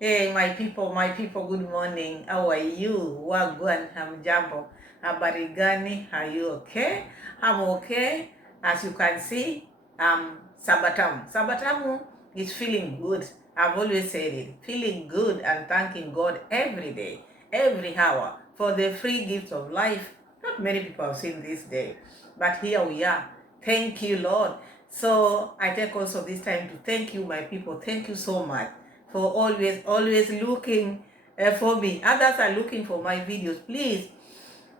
Hey, my people, good morning. How are you? Wagwan, hamjambo. Habari gani? Are you okay? I'm okay. As you can see, Sabatamu. Sabatamu is feeling good. I've always said it. Feeling good and thanking God every day, every hour for the free gift of life. Not many people have seen this day, but here we are. Thank you, Lord. So I take also this time to thank you, my people. Thank you so much for always looking for me. Others are looking for my videos. Please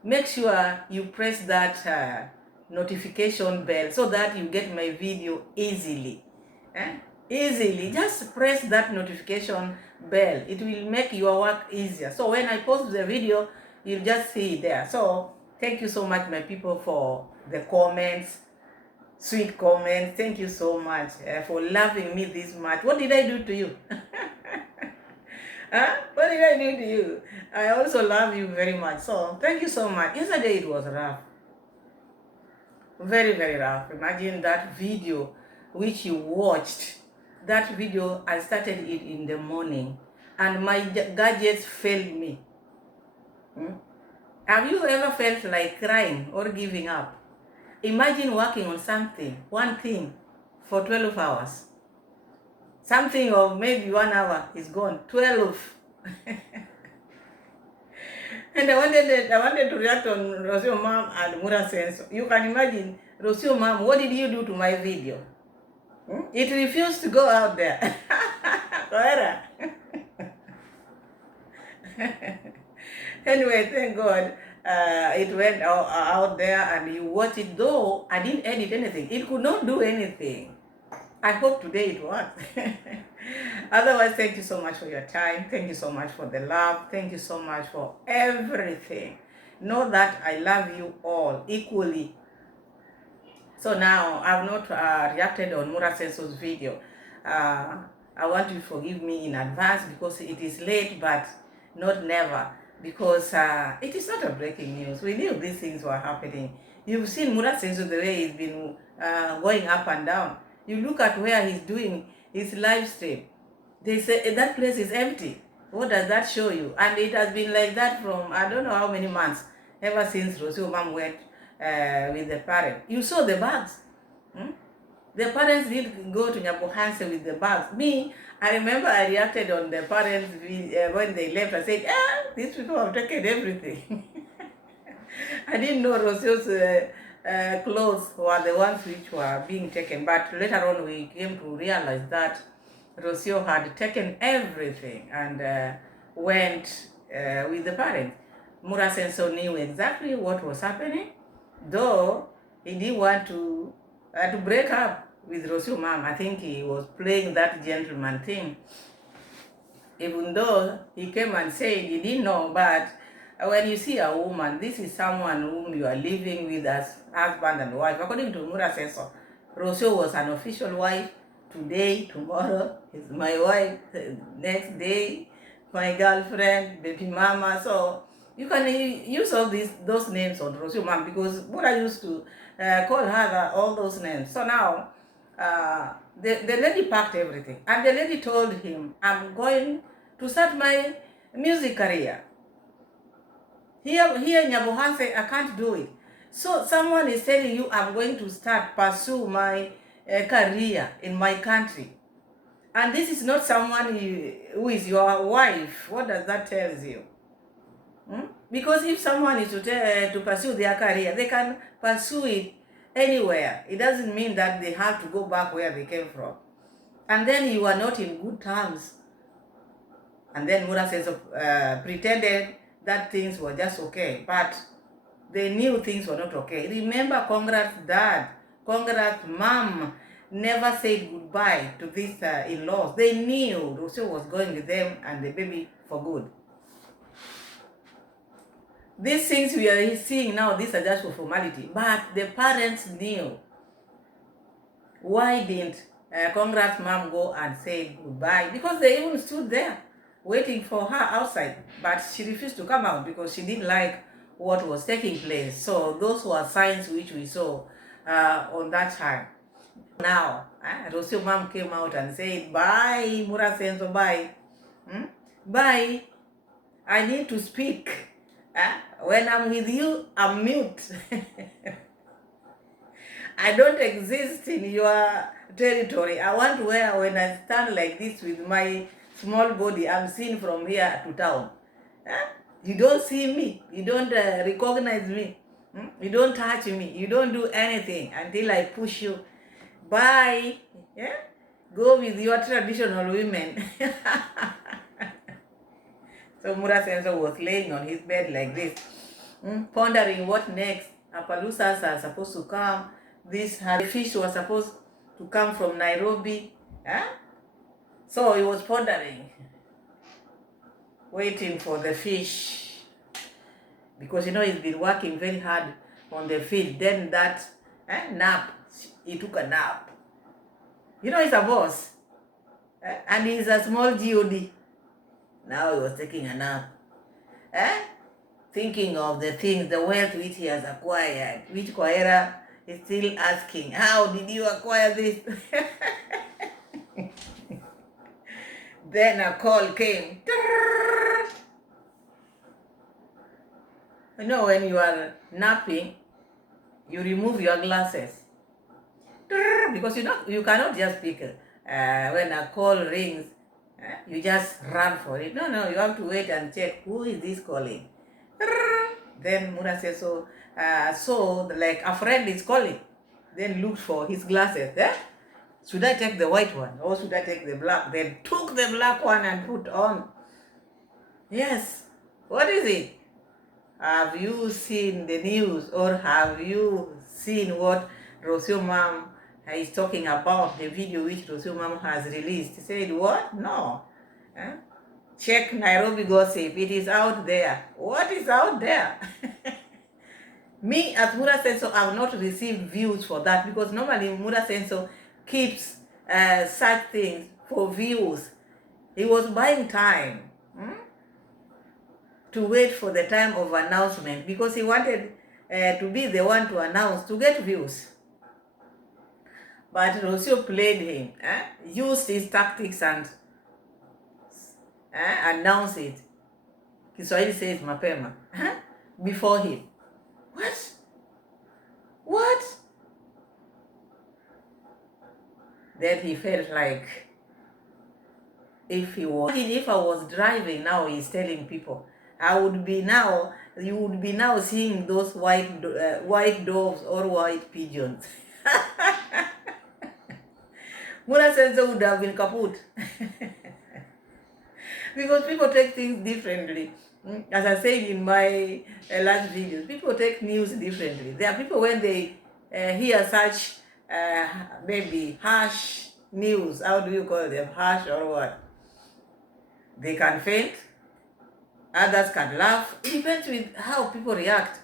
make sure you press that notification bell so that you get my video easily. Easily, just press that notification bell. It will make your work easier. So when I post the video, you'll just see it there. So thank you so much, my people, for the comments, sweet comments. Thank you so much for loving me this much. What did I do to you? Huh? What did I do to you? I also love you very much. So thank you so much. Yesterday it was rough. Very, very rough. Imagine that video which you watched. That video, I started it in the morning and my gadgets failed me. Have you ever felt like crying or giving up? Imagine working on something, one thing, for 12 hours. Something of maybe 1 hour is gone. 12. And I wanted to react on Rocio'S mom and Mura Senso. You can imagine, Rocio'S mom, what did you do to my video? It refused to go out there. Anyway, thank God it went out there and you watch it. Though I didn't edit anything, it could not do anything. I hope today it works. Otherwise, thank you so much for your time. Thank you so much for the love. Thank you so much for everything. Know that I love you all equally. So now, I've not reacted on Mura Senso's video. I want you to forgive me in advance because it is late, but not never. Because it is not a breaking news. We knew these things were happening. You've seen Mura Senso the way he's been going up and down. You look at where he's doing his live stream. They say that place is empty. What does that show you? And it has been like that from I don't know how many months, ever since Rocio'S mom went with the parent. You saw the bags. The parents did go to Nyabohanse with the bags. Me, I remember I reacted on the parents when they left. I said, these people have taken everything. I didn't know Rocio'S clothes were the ones which were being taken. But later on, we came to realize that Rocio had taken everything and went with the parents. Mura Senso knew exactly what was happening, though he didn't want to break up with Rocio'S mom. I think he was playing that gentleman thing. Even though he came and said he didn't know, but when you see a woman, this is someone whom you are living with as husband and wife. According to Mura Senso, Rocio was an official wife. Today, tomorrow is my wife. Next day, my girlfriend, baby mama. So you can use all those names on Rocio'S mom because Mura used to call her all those names. So now the lady packed everything and the lady told him, I'm going to start my music career. Here in Nyabohanse, I can't do it. So someone is telling you, I'm going to pursue my career in my country. And this is not someone who is your wife. What does that tell you? Because if someone is to pursue their career, they can pursue it anywhere. It doesn't mean that they have to go back where they came from. And then you are not in good terms. And then Mura says, pretended that things were just okay, but they knew things were not okay. Remember, Congrats dad, Congrats mom never said goodbye to these in-laws. They knew Rocio was going with them and the baby for good. These things we are seeing now, these are just for formality, but the parents knew. Why didn't Congrats mom go and say goodbye? Because they even stood there waiting for her outside, but she refused to come out because she didn't like what was taking place. So those were signs which we saw on that time. Now, Rocio'S mom came out and said, bye, Mura Senso, bye. Hmm? Bye. I need to speak. When I'm with you, I'm mute. I don't exist in your territory. I want where when I stand like this with my small body, I'm seen from here to town. Huh? You don't see me. You don't recognize me. You don't touch me. You don't do anything until I push you. Bye. Yeah? Go with your traditional women. So Mura Senso was laying on his bed like this, pondering what next. Appaloosas are supposed to come. The fish was supposed to come from Nairobi. Huh? So he was pondering, waiting for the fish. Because he's been working very hard on the field. Then that nap, he took a nap. He's a boss. And he's a small God. Now he was taking a nap. Thinking of the things, the wealth which he has acquired, which Kwaera is still asking, how did you acquire this? Then a call came. When you are napping, you remove your glasses. Because you cannot just pick when a call rings, you just run for it. No, you have to wait and check who is this calling. Then Mura says, so like a friend is calling. Then looked for his glasses. Should I take the white one or should I take the black? Then took the black one and put on. Yes. What is it? Have you seen the news or have you seen what Rocio Mom is talking about, the video which Rocio Mom has released? He said, what? No. Check Nairobi gossip. It is out there. What is out there? Me, as Mura Senso, I have not received views for that because normally Mura Senso keeps such things for views. He was buying time to wait for the time of announcement because he wanted to be the one to announce to get views. But Rocio played him, used his tactics and announced it. Kiswahili says mapema, before him. What? Then he felt like if I was driving now, he's telling people, you would be now seeing those white doves or white pigeons. Mura Senso would have been kaput. Because people take things differently. As I said in my last videos, people take news differently. There are people when they hear such maybe harsh news, how do you call them, harsh or what? They can faint, others can laugh. It depends with how people react.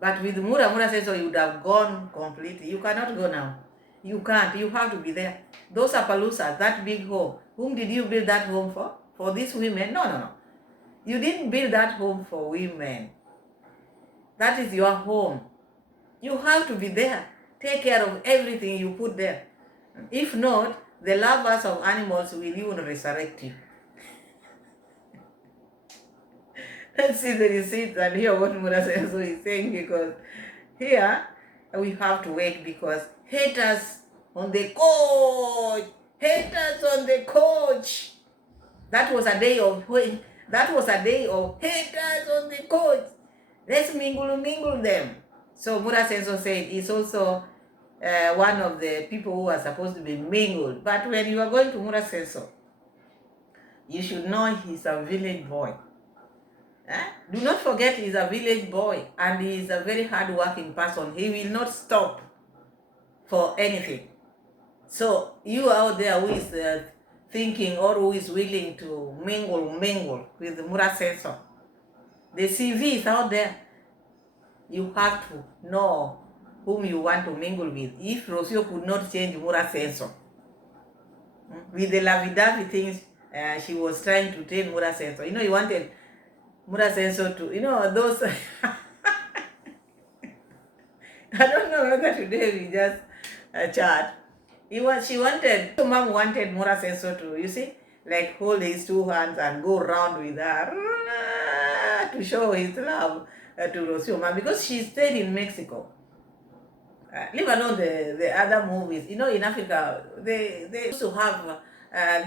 But with Mura says, so you would have gone completely. You cannot go now. You can't. You have to be there. Those Appaloosas, that big home. Whom did you build that home for? For these women? No. You didn't build that home for women. That is your home. You have to be there. Take care of everything you put there. If not, the lovers of animals will even resurrect you. Let's see the receipts and hear what Mura Senso is saying, because here we have to wait because haters on the coach. Haters on the coach. That was a day of haters on the coach. Let's mingle them. So Mura Senso said he's also one of the people who are supposed to be mingled. But when you are going to Mura Senso, you should know he's a village boy. Do not forget he's a village boy and he's a very hard-working person. He will not stop for anything. So you out there who is thinking or who is willing to mingle with Mura Senso, the CV is out there. You have to know whom you want to mingle with. If Rocio could not change Mura Senso, with the lovey-dovey things she was trying to tell Mura Senso, he wanted Mura Senso to, those... I don't know whether today we just chat. Mom wanted Mura Senso to, like hold his two hands and go around with her to show his love to Rocio'S, because she stayed in Mexico. Leave alone the other movies. You know, in Africa, they used to have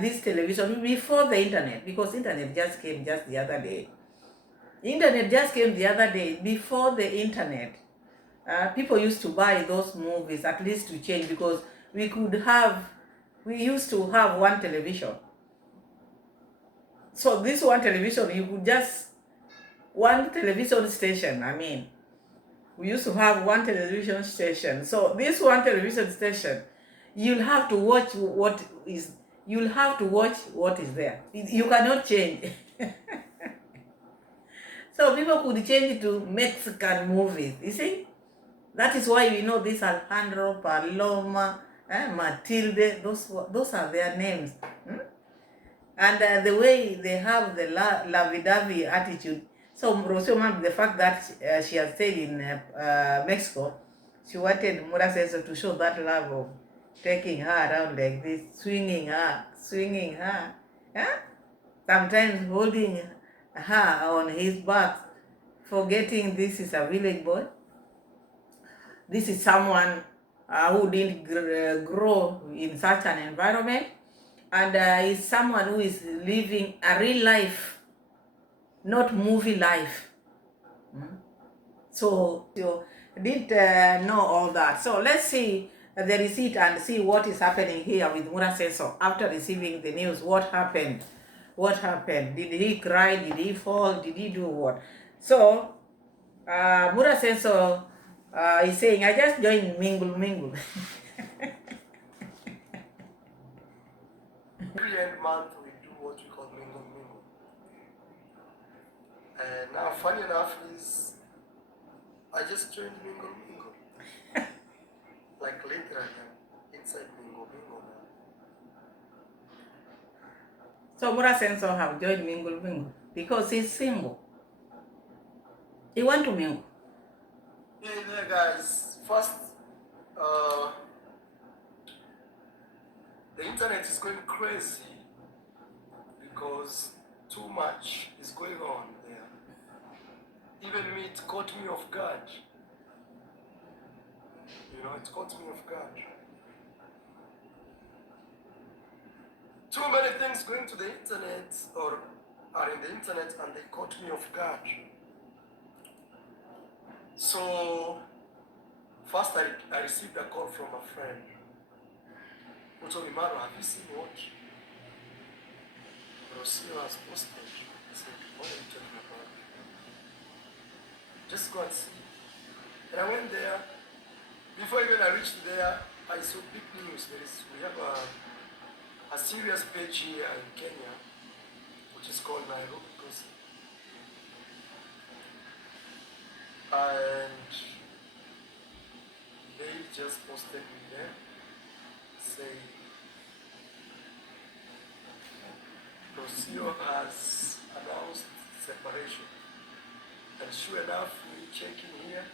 this television before the internet, because internet just came just the other day. Internet just came the other day. Before the internet, people used to buy those movies at least to change, because we used to have one television. So this one television, you could just, one television station, I mean, we used to have one television station. So this one television station, you'll have to watch you'll have to watch what is there. You cannot change. So people could change it to Mexican movies. You see? That is why we know this Alejandro, Paloma, Matilde, those are their names. And the way they have the lovey-dovey attitude. So Rocio'S, the fact that she has stayed in Mexico, she wanted Murasenso to show that love of taking her around like this, swinging her, huh? Sometimes holding her on his back, forgetting this is a village boy. This is someone who didn't grow in such an environment, and is someone who is living a real life, not movie life. So you didn't know all that. So let's see the receipt and see what is happening here with Murasenso after receiving the news. What happened? What happened? Did he cry? Did he fall? Did he do what? So Murasenso is saying, I just joined mingle. Every end month we do what we call mingle. And now, funny enough is, I just joined mingle. Like literally inside mingle now. So Murasenso have joined mingle because he's single. He want to mingle. Yeah, guys. First, the internet is going crazy because too much is going on there. Even me, it caught me off guard. You know, it caught me off guard. Too many things going to the internet or are in the internet and they caught me off guard. So, first I received a call from a friend who told me, Iammarwa, have you seen what Rocio'S posted? I said, what are you talking about? Just go and see. And I went there. Before even I reached there, I saw big news. We have a serious page here in Kenya, which is called Rocio'S. And they just posted me there, saying Rocio'S has announced separation. And sure enough, we checking here.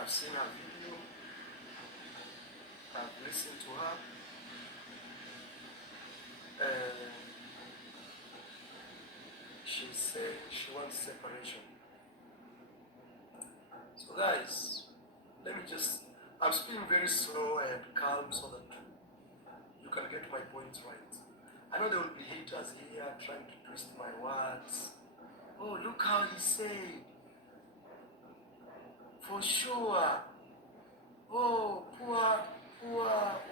I've seen her video. I've listened to her. And she's saying she wants separation. So guys, I'm speaking very slow and calm so that you can get my points right. I know there will be haters here trying to twist my words. Oh, look how he said. For sure. Oh, poor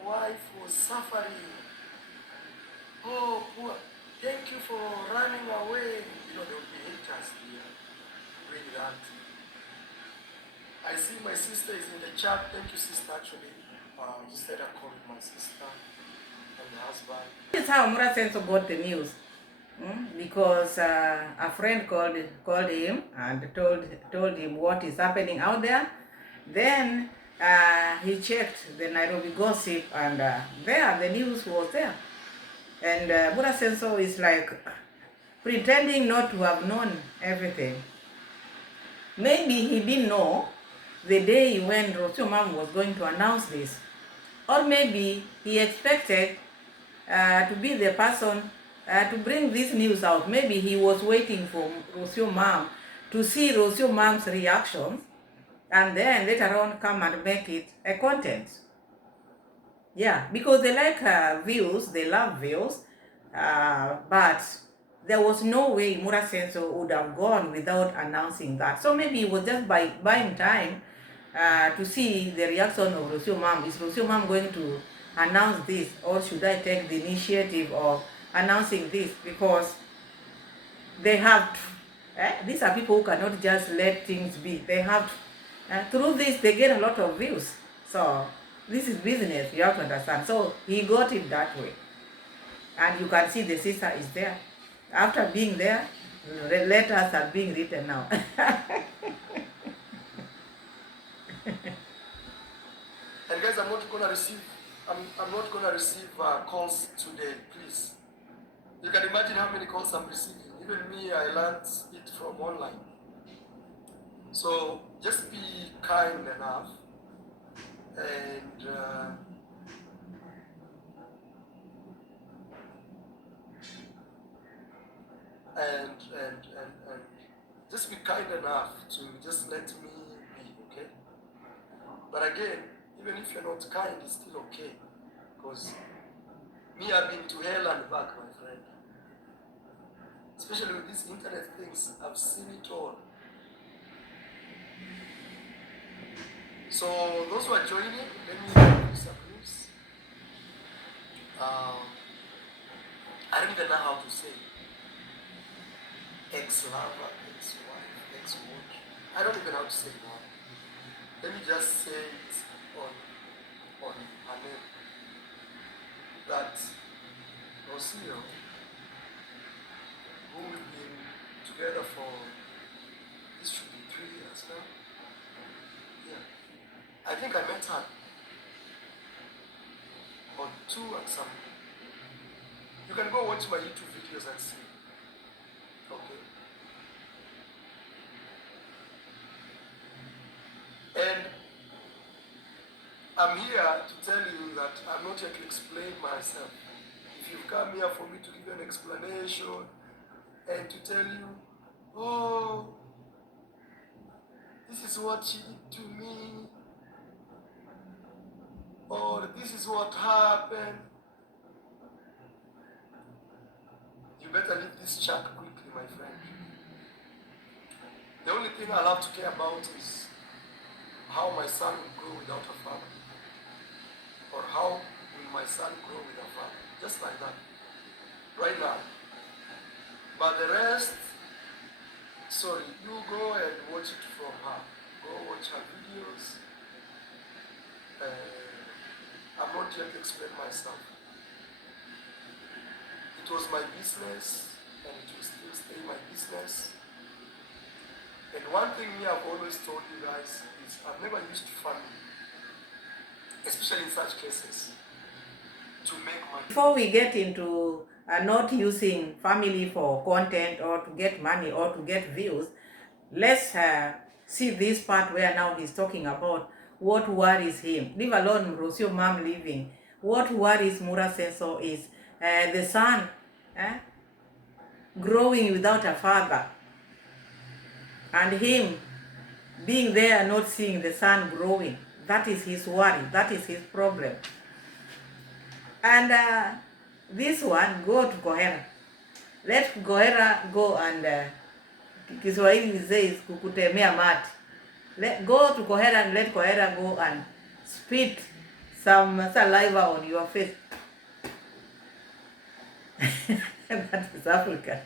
wife was suffering. Oh, poor. Thank you for running away. You know, there will be haters here. Read that. I see my sister is in the chat. Thank you, sister, actually. Just said I called my sister and the husband. This is how Murasenso got the news. Because a friend called him and told him what is happening out there. Then he checked the Nairobi gossip, and there the news was there. And Murasenso is like pretending not to have known everything. Maybe he didn't know the day when Rocio'S was going to announce this. Or maybe he expected to be the person to bring this news out. Maybe he was waiting for Rocio mom to see Rocio mom's reactions, and then later on come and make it a content. Yeah, because they like views, they love views, but there was no way Mura Senso would have gone without announcing that. So maybe it was just buying time to see the reaction of Rocio mom. Is Rocio mom going to announce this, or should I take the initiative of announcing this? Because they have to. These are people who cannot just let things be. They have to. Through this, they get a lot of views. So this is business, you have to understand. So he got it that way. And you can see the sister is there. After being there, letters are being written now. And guys, I'm not gonna receive calls today, please. You can imagine how many calls I'm receiving. Even me, I learned it from online. So just be kind enough and just be kind enough to just let me be, okay? But again, even if you're not kind, it's still okay. Because me, I've been to hell and back, my friend. Especially with these internet things, I've seen it all. So those who are joining, let me give you some news. I don't even know how to say ex-lover, ex-wife, ex-watch. I don't even know how to say it now. Let me just say it on her name. That Rocio, who we've been together for, this should be 3 years now. Yeah. I think I met her on 2 and something. You can go watch my YouTube videos and see. Okay. And I'm here to tell you that I'm not here to explain myself. If you've come here for me to give you an explanation and to tell you, oh, this is what she did to me, or this is what happened, you better leave this chat quickly, my friend. The only thing I have to care about is how my son will grow without a father, or how will my son grow with a father, just like that, right now. But the rest, sorry, you go and watch it from her. Go watch her videos. I'm not here to explain myself. It was my business, and it will still stay my business. And one thing me I've always told you guys is I've never used family, especially in such cases, to make money. Before we get into not using family for content or to get money or to get views, let's see this part where now he's talking about what worries him. Leave alone Rocio mom leaving. What worries Mura Senso is the son growing without a father, and him being there not seeing the son growing. That is his worry. That is his problem. And this one, go to Kohera. Let Kohera go and Kiswahili says kukutemea mati. Go to Kohera and let Kohera go and spit some saliva on your face. That is Africa.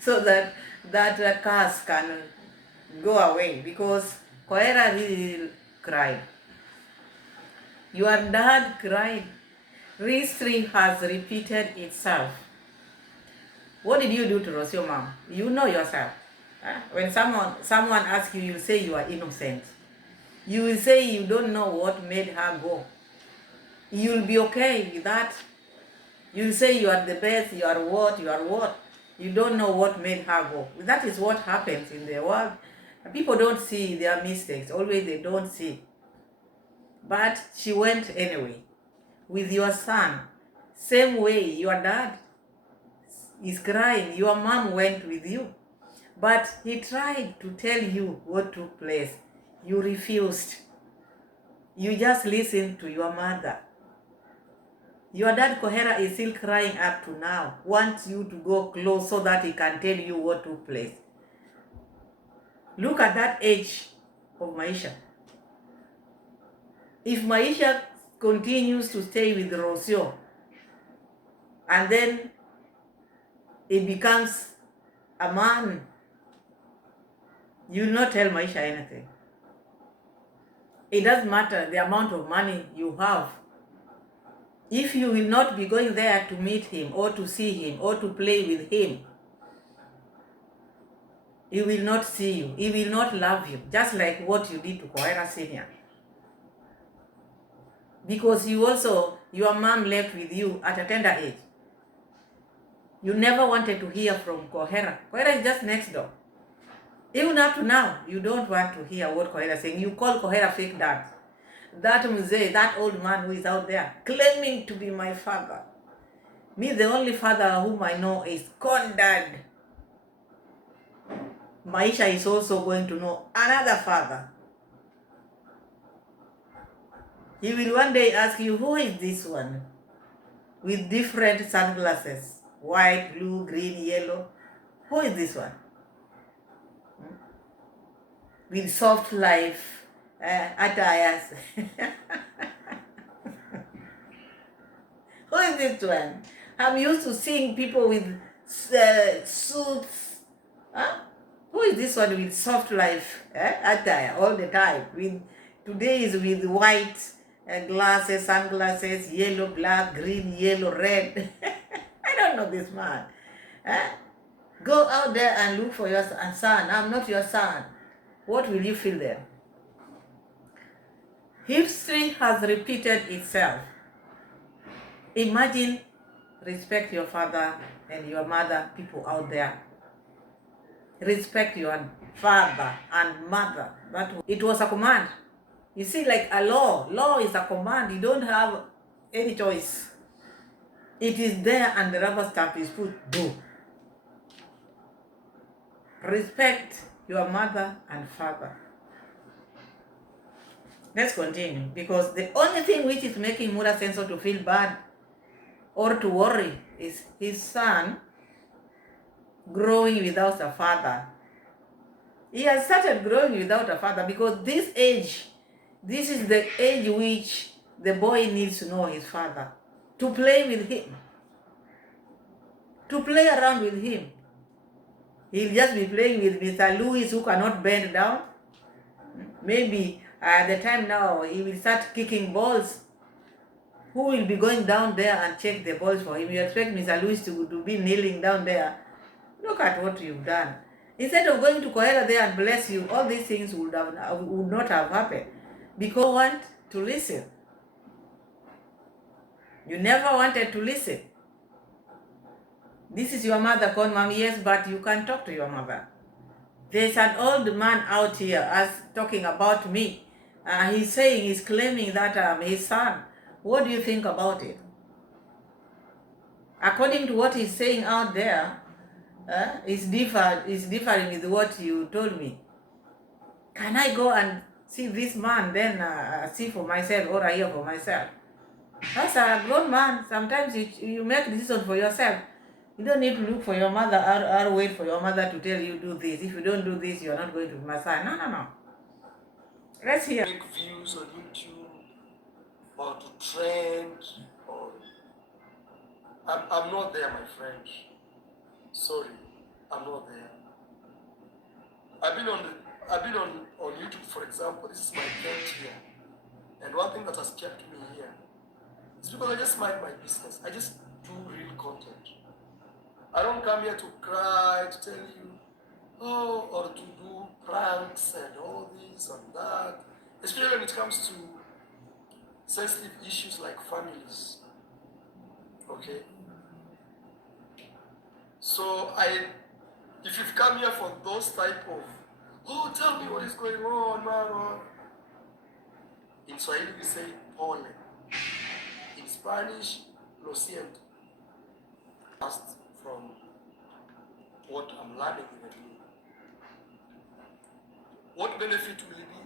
So that curse can go away, because Kohera really cried. Your dad cried. History has repeated itself. What did you do to Rocio mom? You know yourself. When someone asks you, you say you are innocent. You will say you don't know what made her go. You'll be okay with that. You'll say you are the best, you are what. You don't know what made her go. That is what happens in the world. People don't see their mistakes. Always they don't see. But she went anyway with your son Same way, your dad is crying. Your mom went with you. But he tried to tell you what took place. You refused. You just listened to your mother. Your dad Kohera is still crying up to now. Wants you to go close so that he can tell you what took place. Look at that age of Maisha. If Maisha continues to stay with Rocio and then it becomes a man, you will not tell Maisha anything. It doesn't matter the amount of money you have. If you will not be going there to meet him or to see him or to play with him, he will not see you. He will not love you, just like what you did to Kohera Senior. Because you also, your mom left with you at a tender age. You never wanted to hear from Kohera. Kohera is just next door. Even up to now, you don't want to hear what Kohera is saying. You call Kohera fake dad. That Mzee, that old man who is out there claiming to be my father. Me, the only father whom I know is con dad. Maisha is also going to know another father. He will one day ask you, who is this one? With different sunglasses. White, blue, green, yellow. Who is this one? With soft life attires. Who is this one? I'm used to seeing people with suits. Huh? Who is this one with soft life attire all the time? Today is with white glasses, sunglasses, yellow, black, green, yellow, red. I don't know this man. Go out there and look for your son. I'm not your son. What will you feel then? History has repeated itself. Imagine, respect your father and your mother, people out there. Respect your father and mother. It was a command. You see, like a law. Law is a command. You don't have any choice. It is there and the rubber stamp is put, do. Respect your mother and father. Let's continue, because the only thing which is making Mura Senso to feel bad or to worry is his son growing without a father. He has started growing without a father because this is the age which the boy needs to know his father, to play with him, to play around with him. He'll just be playing with Mr. Louis, who cannot bend down. Maybe at the time now, he will start kicking balls. Who will be going down there and check the balls for him? You expect Mr. Louis to be kneeling down there. Look at what you've done. Instead of going to Kohera there and bless you, all these things would not have happened. Because you want to listen. You never wanted to listen. This is your mother called Mom, yes, but you can talk to your mother. There's an old man out here talking about me. He's claiming that I'm his son. What do you think about it? According to what he's saying out there, it's differing with what you told me. Can I go and see this man, then see for myself, or I hear for myself? As a grown man, sometimes you make decisions for yourself. You don't need to look for your mother or wait for your mother to tell you do this. If you don't do this, you're not going to be my son. No. Let's hear. Make views on YouTube or to trend or I'm not there, my friend. Sorry, I'm not there. I've been on YouTube, for example. This is my 10th year, and one thing that has kept me here is because I just mind my business. I just do real content. I don't come here to cry, to tell you, or to do pranks and all this and that. Especially when it comes to sensitive issues like families. Okay? So if you've come here for those type of, tell me what is going on, man. In Swahili we say pole. In Spanish, Rocio'S past from what I'm learning even. What benefit will it be?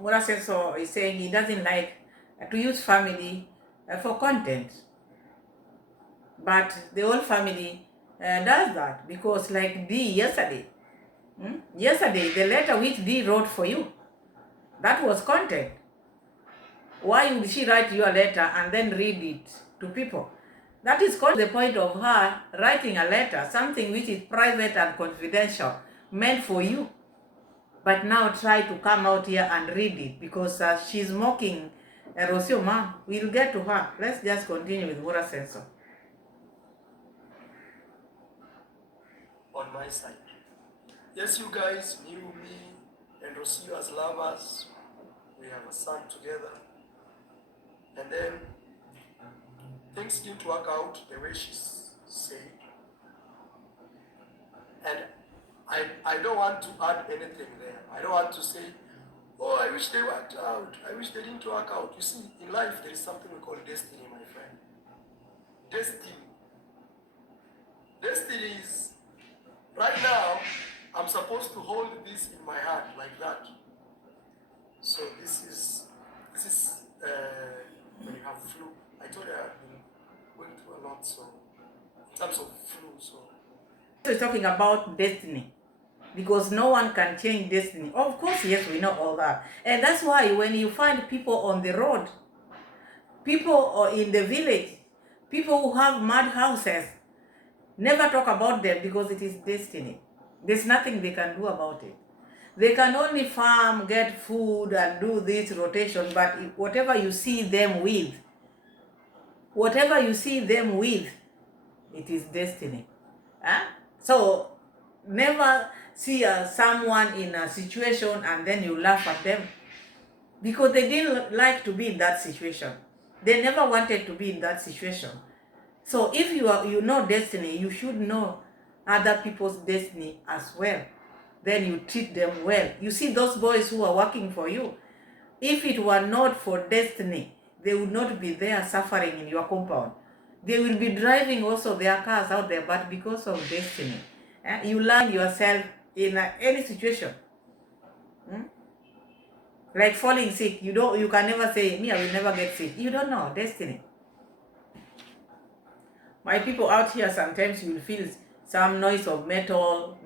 Murasenso is saying he doesn't like to use family for content, but the whole family does that because, like D yesterday, yesterday the letter which D wrote for you, that was content. Why would she write you a letter and then read it to people? That is called the point of her writing a letter, something which is private and confidential, meant for you. But now try to come out here and read it because she's mocking Rocio Ma. We'll get to her. Let's just continue with Mura Senso. On my side. Yes, you guys knew me and Rocio as lovers. We have a son together. And then things didn't work out the way she said. And I don't want to add anything there. I don't want to say, oh, I wish they worked out. I wish they didn't work out. You see, in life, there is something we call destiny, my friend. Destiny. Destiny is, right now, I'm supposed to hold this in my hand like that. So this is when you have flu. I told you I've been going through a lot, so in terms of flu, so. We're talking about destiny because no one can change destiny. Of course, yes, we know all that. And that's why when you find people on the road, people in the village, people who have mud houses, never talk about them because it is destiny. There's nothing they can do about it. They can only farm, get food, and do this rotation, but whatever you see them with, it is destiny. Huh? So never see someone in a situation and then you laugh at them because they didn't like to be in that situation. They never wanted to be in that situation. So if you know destiny, you should know other people's destiny as well. Then you treat them well. You see those boys who are working for you. If it were not for destiny, they would not be there suffering in your compound. They will be driving also their cars out there, but because of destiny, you learn yourself in any situation. Like falling sick, you can never say, me, I will never get sick. You don't know, destiny. My people out here, sometimes you will feel some noise of metal.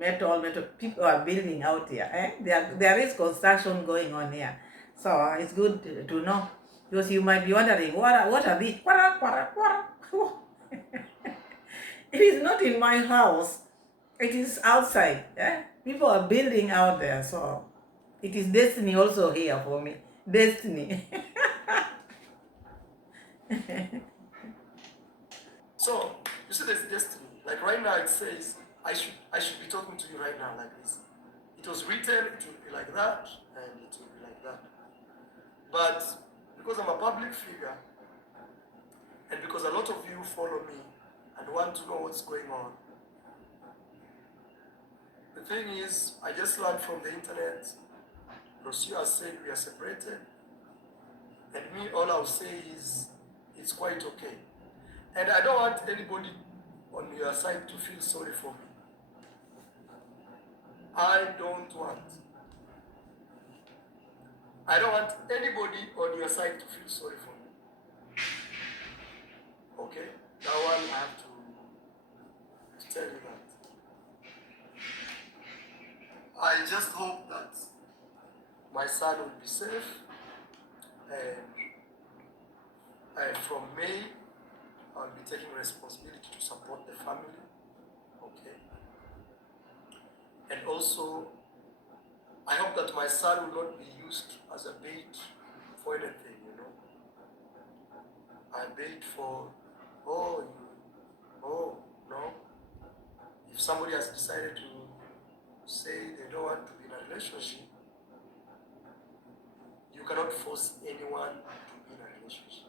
People are building out here. There is construction going on here. So it's good to know. Because you might be wondering, what are these? It is not in my house. It is outside. People are building out there. So it is destiny also here for me. Destiny. So you see, there's destiny. Like right now, it says I should be talking to you right now like this. It was written, it will be like that, and it will be like that. But because I'm a public figure, and because a lot of you follow me and want to know what's going on, the thing is, I just learned from the internet. Rocio'S said we are separated, and me, all I'll say is it's quite okay. And I don't want anybody on your side to feel sorry for me. I don't want anybody on your side to feel sorry for me. Okay? That one I have to tell you that. I just hope that my son will be safe, and from May I'll be taking responsibility to support the family. Okay? And also, I hope that my son will not be used as a bait for anything, you know. I bait for, no. If somebody has decided to say they don't want to be in a relationship, you cannot force anyone to be in a relationship.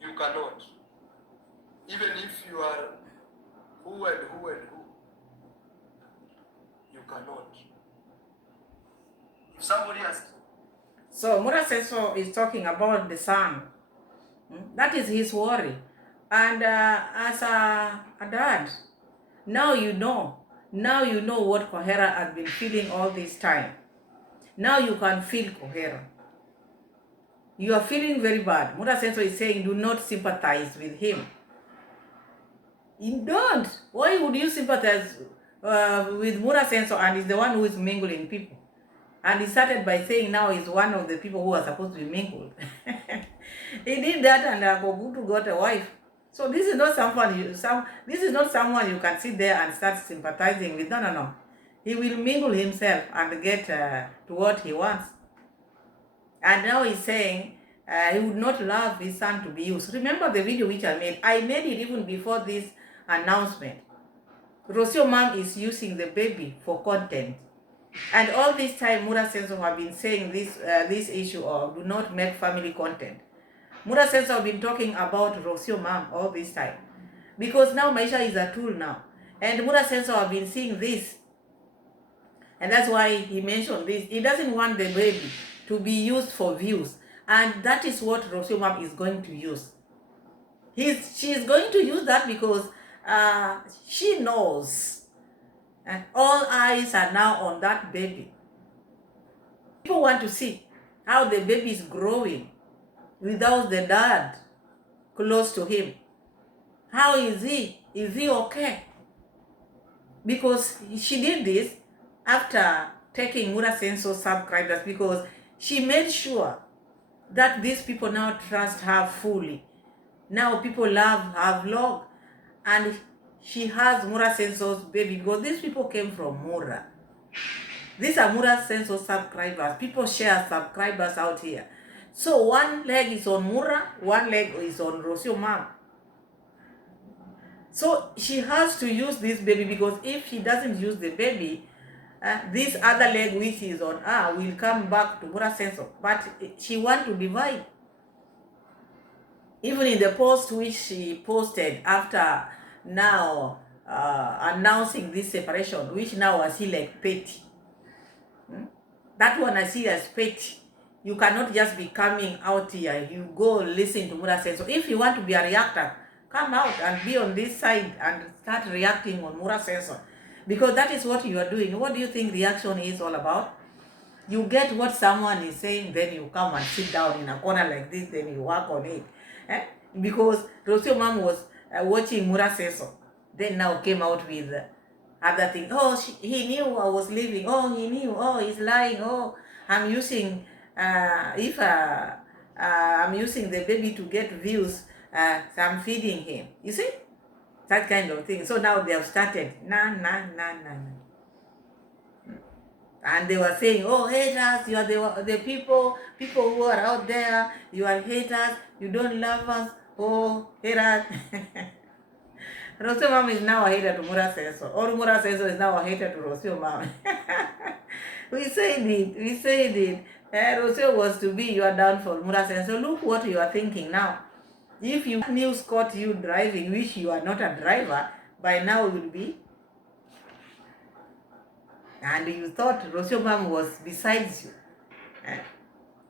You cannot. Even if you are who and who and who, you cannot. If somebody has So Mura Seso is talking about the son. That is his worry. And as a dad, now you know. Now you know what Kohera has been feeling all this time. Now you can feel Kohera. You are feeling very bad. Mura Senso is saying, do not sympathize with him. You don't. Why would you sympathize with Mura Senso, and he's the one who is mingling people? And he started by saying now he's one of the people who are supposed to be mingled. He did that, and Kobutu got a wife. So this is not this is not someone you can sit there and start sympathizing with. No, no, no. He will mingle himself and get to what he wants. And now he's saying he would not love his son to be used. Remember the video which I made? I made it even before this announcement. Rocio'S mom is using the baby for content. And all this time, Mura Senso have been saying this issue of do not make family content. Mura Senso have been talking about Rocio'S mom all this time. Because now Maisha is a tool now. And Mura Senso have been seeing this. And that's why he mentioned this. He doesn't want the baby to be used for views. And that is what Rocio'S mom is going to use. She is going to use that because she knows. All eyes are now on that baby. People want to see how the baby is growing without the dad close to him. How is he? Is he okay? Because she did this after taking Mura Senso subscribers, because she made sure that these people now trust her fully. Now people love her vlog, and she has Mura Senso's baby because these people came from Mura. These are Mura Senso subscribers. People share subscribers out here. So one leg is on Mura, one leg is on Rocio'S mom. So she has to use this baby, because if she doesn't use the baby, this other leg which is on her will come back to Mura Senso. But she wants to divide. Even in the post which she posted after now announcing this separation, which now I see like petty. That one I see as petty. You cannot just be coming out here. You go listen to Mura Senso. If you want to be a reactor, come out and be on this side and start reacting on Mura Senso. Because that is what you are doing. What do you think reaction is all about? You get what someone is saying, then you come and sit down in a corner like this, then you work on it. Because Rocio'S mom was watching Mura Senso, then now came out with other things. Oh, he knew I was leaving. Oh, he knew. Oh, he's lying. Oh, I'm using I'm using the baby to get views, so I'm feeding him. You see, that kind of thing. So now they have started. Nah. And they were saying, oh, haters, you are the people who are out there, you are haters, you don't love us, oh, haters. Rocio'S mom is now a hater to Mura Senso, or Mura Senso is now a hater to Rocio'S mom. We said it. Rocio was to be your downfall, Mura Senso. Look what you are thinking now. If you news caught you driving, which you are not a driver, by now you will be. And you thought Rocio'S mom was besides you.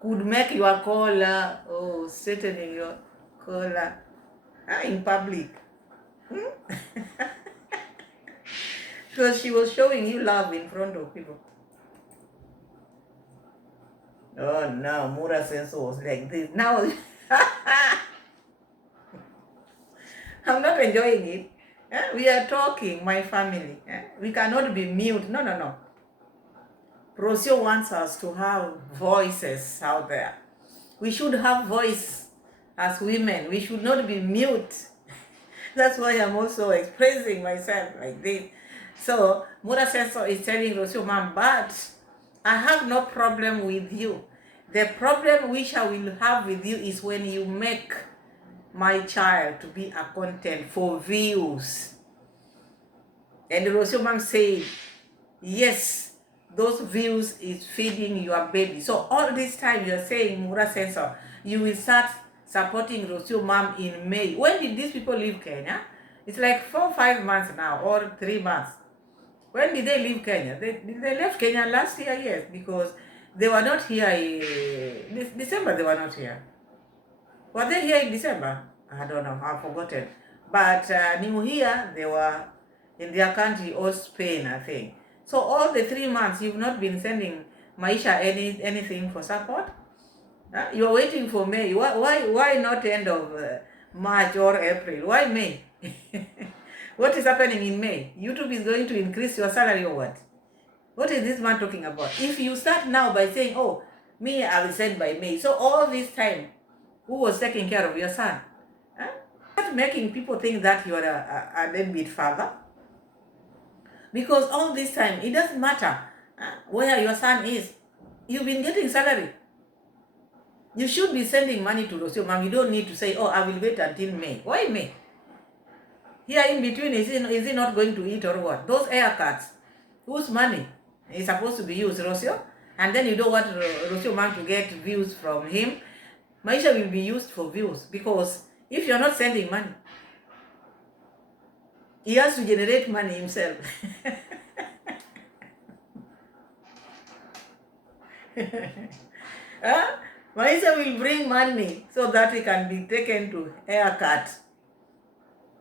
Could make your collar, straightening your collar in public. Because she was showing you love in front of people. Oh no, Mura Senso was like this. Now I'm not enjoying it. We are talking, my family. We cannot be mute. No. Rocio wants us to have voices out there. We should have voice as women. We should not be mute. That's why I'm also expressing myself like this. So Mura Senso is telling Rocio mom, but I have no problem with you. The problem which I will have with you is when you make my child to be a content for views. And Rocio'S mom said, yes, those views is feeding your baby. So all this time you're saying, Mura Senso, you will start supporting Rocio'S mom in May. When did these people leave Kenya? It's like 4 or 5 months now, or 3 months. When did they leave Kenya? They left Kenya last year, yes, because they were not here in December. They were not here. Were they here in December? I don't know, I've forgotten. But New Year, they were in their country or Spain, I think. So all the 3 months, you've not been sending Maisha anything for support? You're waiting for May. Why not end of March or April? Why May? What is happening in May? YouTube is going to increase your salary or what? What is this man talking about? If you start now by saying, oh, me, I will send by May. So all this time, who was taking care of your son? Huh? Start making people think that you are a deadbeat father. Because all this time, it doesn't matter where your son is. You've been getting salary. You should be sending money to Rocio, mom. You don't need to say, oh, I will wait until May. Why May? Here in between, is he not going to eat or what? Those haircuts, whose money is supposed to be used, Rocio? And then you don't want Rocio mom to get views from him. Maisha will be used for views, because if you're not sending money, he has to generate money himself. Huh? Maisha will bring money so that he can be taken to haircut,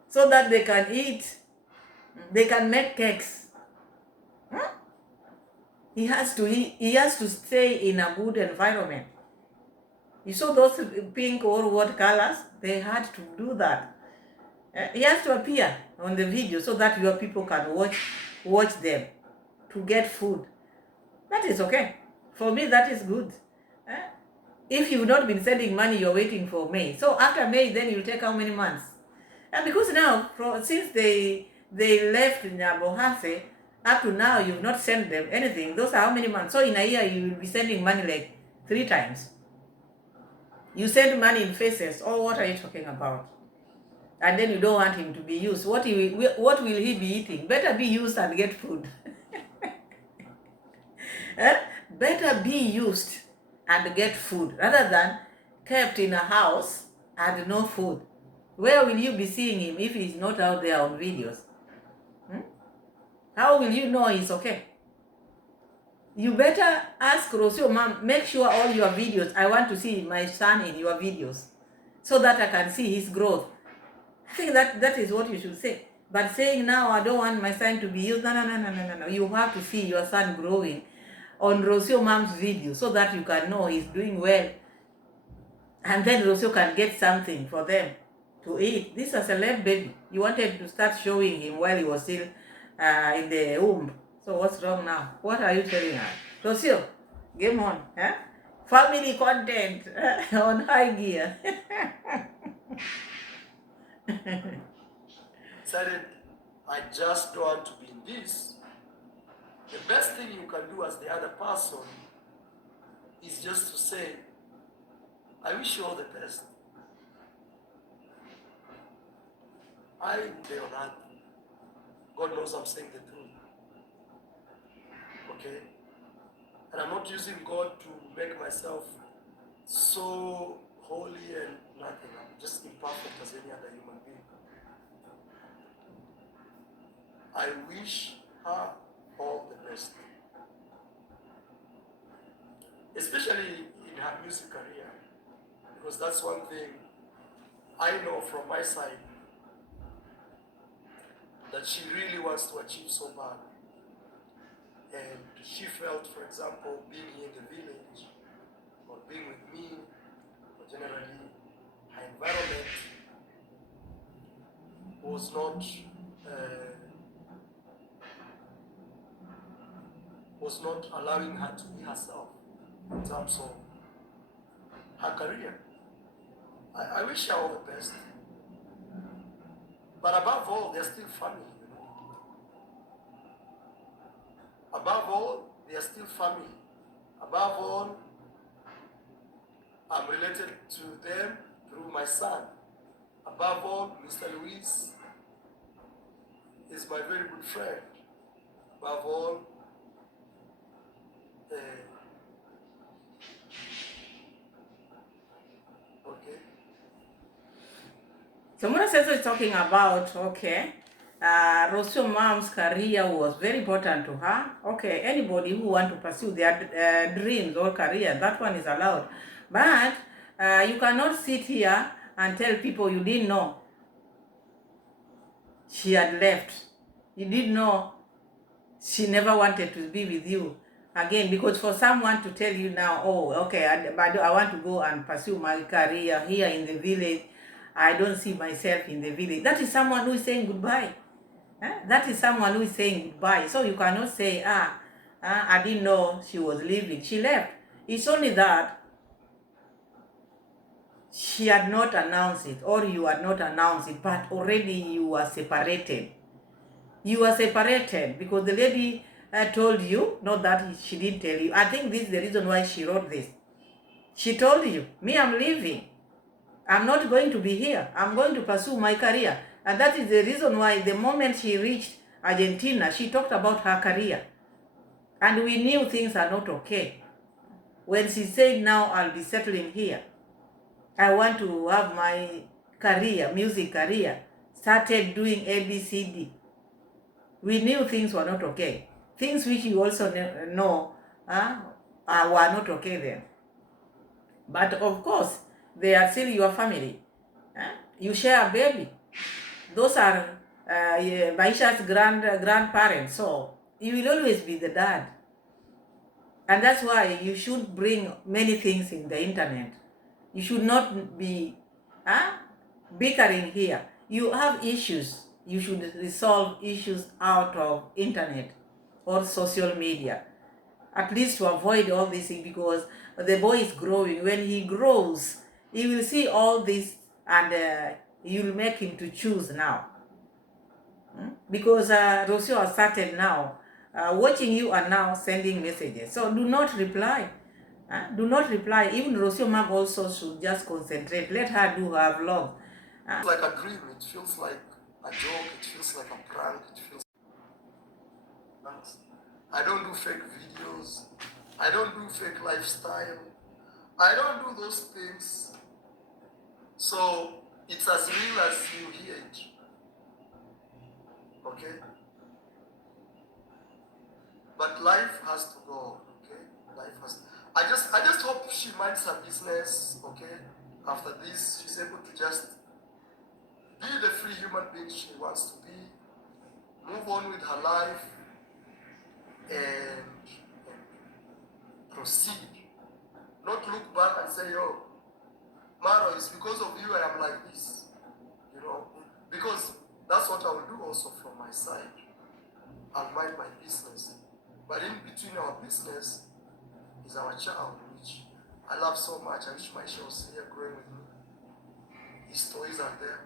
so that they can eat, they can make cakes. Huh? He has to stay in a good environment. You saw those pink or what colors? They had to do that. He has to appear on the video so that your people can watch them to get food. That is okay. For me, that is good. If you've not been sending money, you're waiting for May. So after May, then you'll take how many months? And because now, since they left Nyabohase, up to now, you've not sent them anything. Those are how many months? So in a year, you will be sending money like 3 times. You send money in faces. Oh, what are you talking about? And then you don't want him to be used. What will he be eating? Better be used and get food. Better be used and get food rather than kept in a house and no food. Where will you be seeing him if he's not out there on videos? How will you know he's okay? You better ask Rocio, mom, make sure all your videos, I want to see my son in your videos so that I can see his growth. I think that is what you should say. But saying now, I don't want my son to be used, no. You have to see your son growing on Rocio mom's video so that you can know he's doing well. And then Rocio can get something for them to eat. This is a celeb baby. You wanted to start showing him while he was still in the womb. So what's wrong now? What are you telling us? Rocio, game on. Huh? Family content on high gear. Decided, I just don't want to be in this. The best thing you can do as the other person is just to say, I wish you all the best. I am there on earth. God knows I'm saying the truth. Okay? And I'm not using God to make myself so holy and nothing. I'm just imperfect as any other human being. I wish her all the best. Especially in her music career. Because that's one thing I know from my side, that she really wants to achieve so bad. And she felt, for example, being here in the village, or being with me, or generally her environment was not allowing her to be herself in terms of her career. I wish her all the best. But above all, they're still family, you know. Above all, they are still family. Above all, I'm related to them through my son. Above all, Mr. Luis is my very good friend. Above all, okay. Someone says is talking about, okay, Rocio mom's career was very important to her. Okay, anybody who want to pursue their dreams or career, that one is allowed. But You cannot sit here and tell people you didn't know she had left. You didn't know she never wanted to be with you again, because for someone to tell you now, oh, okay, I want to go and pursue my career here in the village, I don't see myself in the village. That is someone who is saying goodbye. That is someone who is saying goodbye. So you cannot say, I didn't know she was leaving. She left. It's only that she had not announced it, or you had not announced it, but already you were separated. You were separated because the lady told you, not that she didn't tell you. I think this is the reason why she wrote this. She told you, me, I'm leaving. I'm not going to be here. I'm going to pursue my career. And that is the reason why the moment she reached Argentina, she talked about her career. And we knew things are not okay. When she said, now I'll be settling here, I want to have my career, music career, started doing ABCD. We knew things were not okay. Things which you also know were not okay then. But of course, they are still your family. You share a baby. Those are Baisha's grandparents. So you will always be the dad. And that's why you should bring many things in the internet. You should not be bickering here. You have issues. You should resolve issues out of internet or social media, at least to avoid all this thing, because the boy is growing. When he grows, he will see all this, and you'll make him to choose now. Because Rocio has started now watching you and now sending messages. So do not reply. Do not reply. Even Rocio mom also should just concentrate. Let her do her vlog. Like a dream, it feels like a joke, it feels like a prank, it feels. I don't do fake videos, I don't do fake lifestyle, I don't do those things. So it's as real as you hear it. Okay? But life has to go on, okay? Life has to. I just hope she minds her business, okay? After this, she's able to just be the free human being she wants to be, move on with her life, and proceed. Not look back and say, oh, Maro, it's because of you I am like this. You know, because that's what I will do also from my side. I'll mind my business. But in between our business is our child, which I love so much. I wish my show was here growing with me. His toys are there.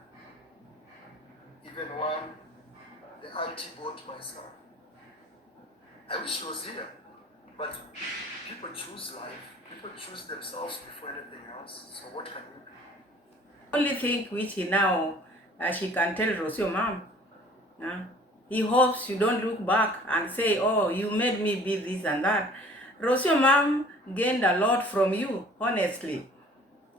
Even one, the auntie bought my son. I wish he was here. But people choose life. People choose themselves before anything else. So what can you do? Only thing which he now she can tell Rocio mom, he hopes you don't look back and say, oh, you made me be this and that. Rocio mom gained a lot from you, honestly.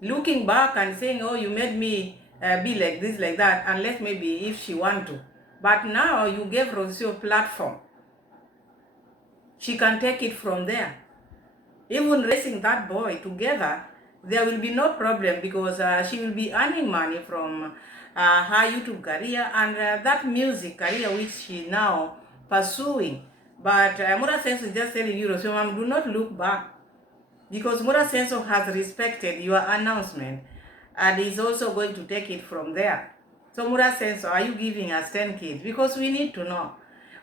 Looking back and saying, oh, you made me be like this, like that, unless maybe if she want to. But now you gave Rocio a platform. She can take it from there. Even raising that boy together, there will be no problem, because she will be earning money from her YouTube career and that music career which she now pursuing. But Mura Senso is just telling you, Rocio mom, do not look back, because Mura Senso has respected your announcement and is also going to take it from there. So Mura Senso, are you giving us 10 kids? Because we need to know.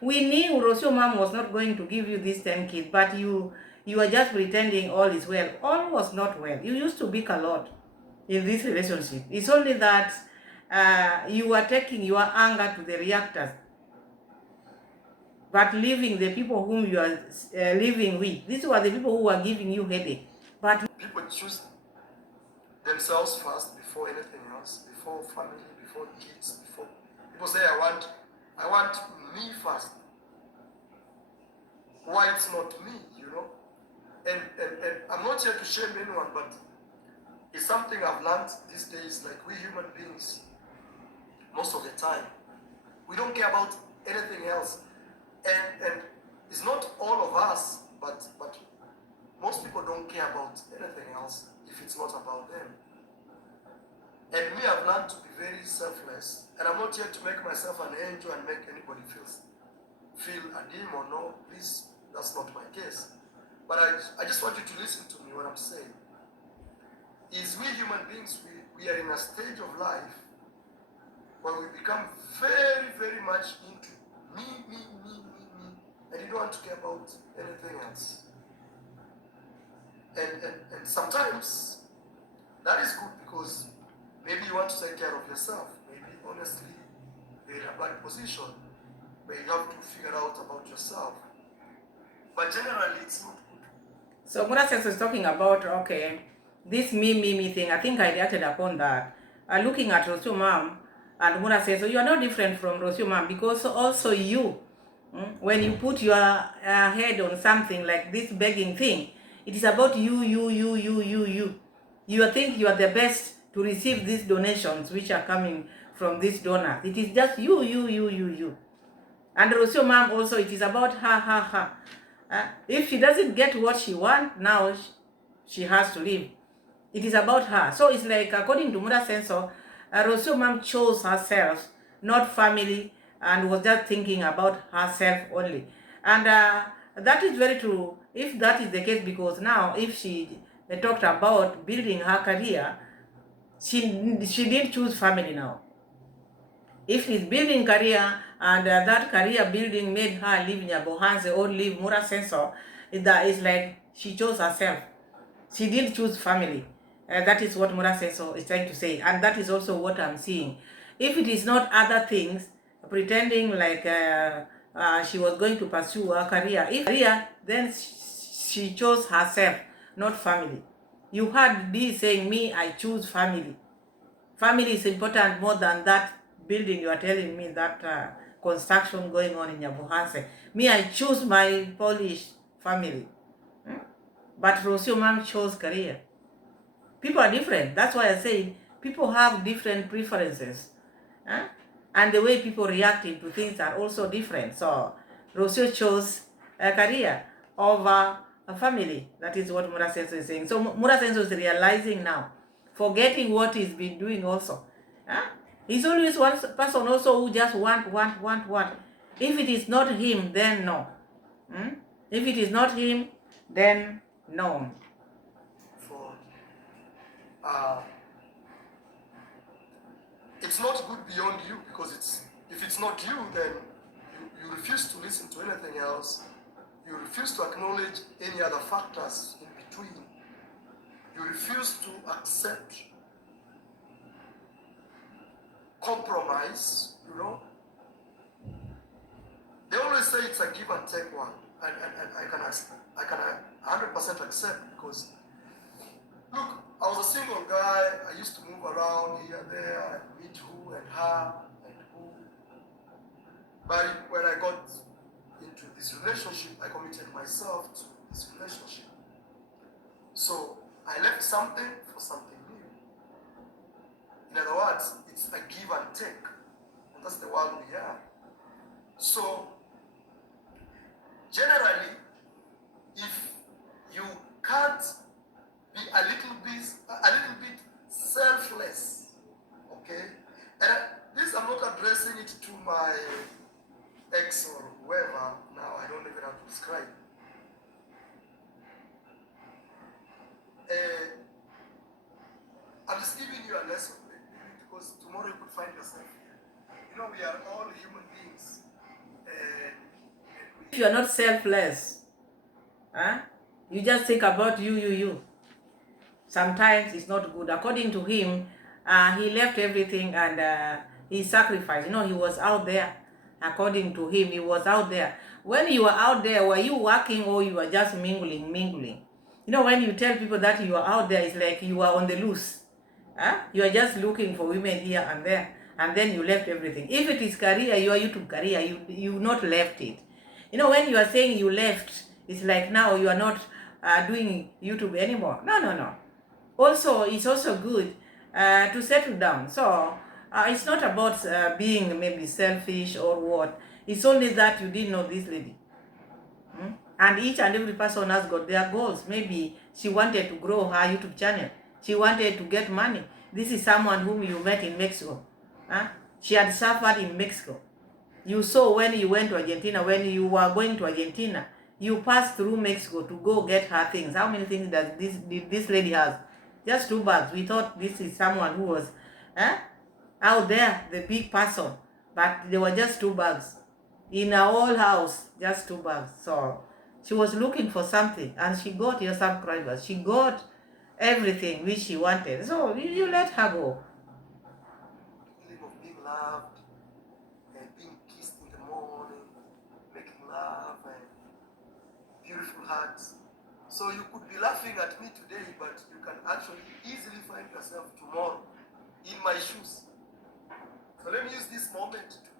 We knew Rocio mom was not going to give you these 10 kids, but you are just pretending all is well. All was not well. You used to bicker a lot in this relationship. It's only that you are taking your anger to the reactors, but leaving the people whom you are living with. These were the people who are giving you headache. But people choose themselves first before anything else, before family, before kids, before people say I want me first. Why it's not me, you know? And I'm not here to shame anyone, but it's something I've learned these days. Like, we human beings, most of the time, we don't care about anything else. And it's not all of us, but most people don't care about anything else if it's not about them. And me, I've learned to be very selfless. And I'm not here to make myself an angel and make anybody feel a demon. No, please, that's not my case. But I just want you to listen to me what I'm saying. Is we human beings, we are in a stage of life where we become very, very much into me, and you don't want to care about anything else. And sometimes that is good because maybe you want to take care of yourself. Maybe honestly you're in a bad position where you have to figure out about yourself. But generally it's not good. So Murasenso is talking about, okay, this me thing. I think I reacted upon that. Looking at Rocio mom, and Murasenso, you are no different from Rocio mom, because also you, when you put your head on something like this begging thing, it is about you. You think you are the best to receive these donations which are coming from this donor. It is just you. And Rocio mom also, it is about her. If she doesn't get what she wants, now she has to leave. It is about her. So it's like, according to Mura Senso, Rocio mom chose herself, not family, and was just thinking about herself only. And that is very true, if that is the case, because now if she talked about building her career, she didn't choose family now. If he's building career and that career building made her live Nyabohanse or live Mura Senso, that is like she chose herself. She didn't choose family. That is what Mura Senso is trying to say. And that is also what I'm seeing. If it is not other things, pretending like she was going to pursue her career, then she chose herself, not family. You heard me saying, me, I choose family. Family is important more than that building you are telling me, that construction going on in Nyabuhanse. Me, I choose my Polish family. But Rocio mom chose career. People are different. That's why I say people have different preferences. And the way people react to things are also different. So Rocio chose a career over a family. That is what Murasenso is saying. So Murasenso is realizing now, forgetting what he's been doing also. He's always one person also who just want. If it is not him, then no. If it is not him, then no. For it's not good beyond you, because if it's not you, then you refuse to listen to anything else. You refuse to acknowledge any other factors in between. You refuse to accept compromise, you know. They always say it's a give and take one. And I can 100% accept, because look, I was a single guy. I used to move around here, there, meet who and her and who. But when I got into this relationship, I committed myself to this relationship. So I left something for something new. In other words, it's a give and take. And that's the world we are. So generally, if you can't be a little bit selfless, okay? And this, I'm not addressing it to my ex or whoever. Now I don't even have to describe. I'm just giving you a lesson, because tomorrow you could find yourself here. You know, we are all human beings. If you are not selfless, you just think about you. Sometimes it's not good. According to him, he left everything and he sacrificed. He was out there. According to him, he was out there. When you were out there, were you working or you were just mingling? When you tell people that you are out there, it's like you are on the loose. You are just looking for women here and there, and then you left everything. If it is career, your YouTube career, you not left it. When you are saying you left, it's like now you are not doing YouTube anymore. No. Also, it's also good to settle down. So it's not about being maybe selfish or what. It's only that you didn't know this lady. And each and every person has got their goals. Maybe she wanted to grow her YouTube channel. She wanted to get money. This is someone whom you met in Mexico. Huh? She had suffered in Mexico. You saw when you went to Argentina, when you were going to Argentina, you passed through Mexico to go get her things. How many things does this lady has? Just 2 bags. We thought this is someone who was out there, the big person. But there were just 2 bags. In her whole house, just 2 bags. So she was looking for something, and she got your subscribers. She got everything which she wanted. So you let her go. Feeling of being loved and being kissed in the morning, making love and beautiful hugs. So you could be laughing at me today, but you can actually easily find yourself tomorrow in my shoes. So let me use this moment to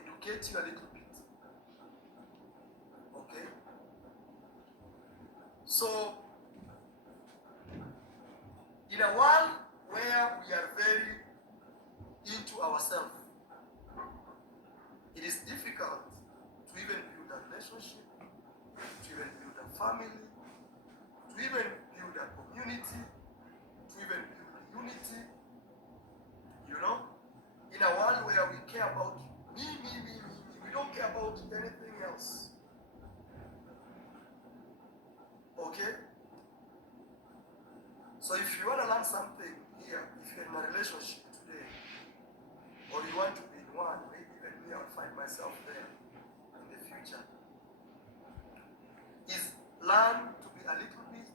educate you a little bit. Okay? So, in a world where we are very into ourselves, it is difficult to even build a relationship, to even build a family, to even build a community, to even build unity. You know, in a world where we care about me, we don't care about anything else. Okay? So if you want to learn something here, if you're in a relationship today, or you want to be in one, maybe even me, I'll find myself there in the future, is learn to be a little bit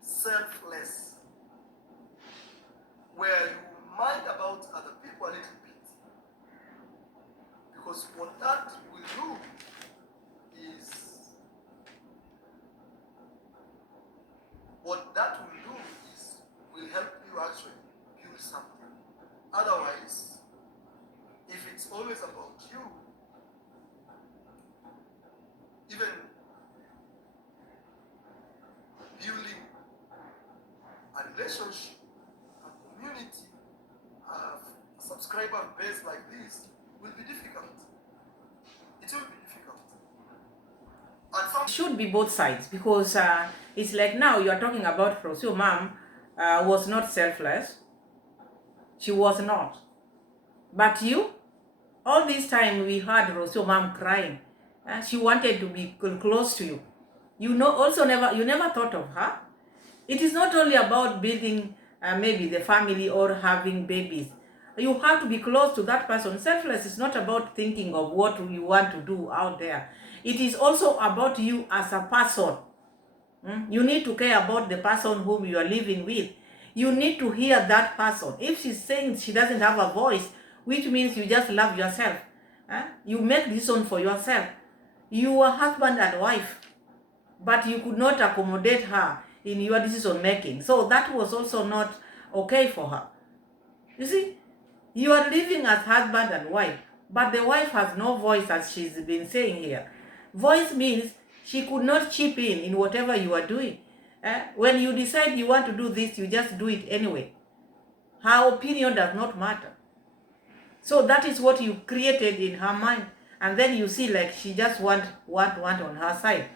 selfless, where you mind about other people a little bit. Because what that will do is, will help you actually build something. Otherwise, if it's always about you, even building a relationship, a community, a subscriber base like this will be difficult. It will be difficult. And some Should be both sides, because it's like now you are talking about Rocio. Mom was not selfless. She was not. But you, all this time we heard Rocio Mom crying. She wanted to be close to you. You never thought of her. It is not only about building maybe the family or having babies. You have to be close to that person. Selfless is not about thinking of what you want to do out there. It is also about you as a person. You need to care about the person whom you are living with. You need to hear that person. If she's saying she doesn't have a voice, which means you just love yourself. You make decision for yourself. You are husband and wife, but you could not accommodate her in your decision making. So that was also not okay for her. You see, you are living as husband and wife, but the wife has no voice, as she's been saying here. Voice means she could not chip in whatever you are doing. When you decide you want to do this, you just do it anyway. Her opinion does not matter. So that is what you created in her mind. And then you see like she just want on her side.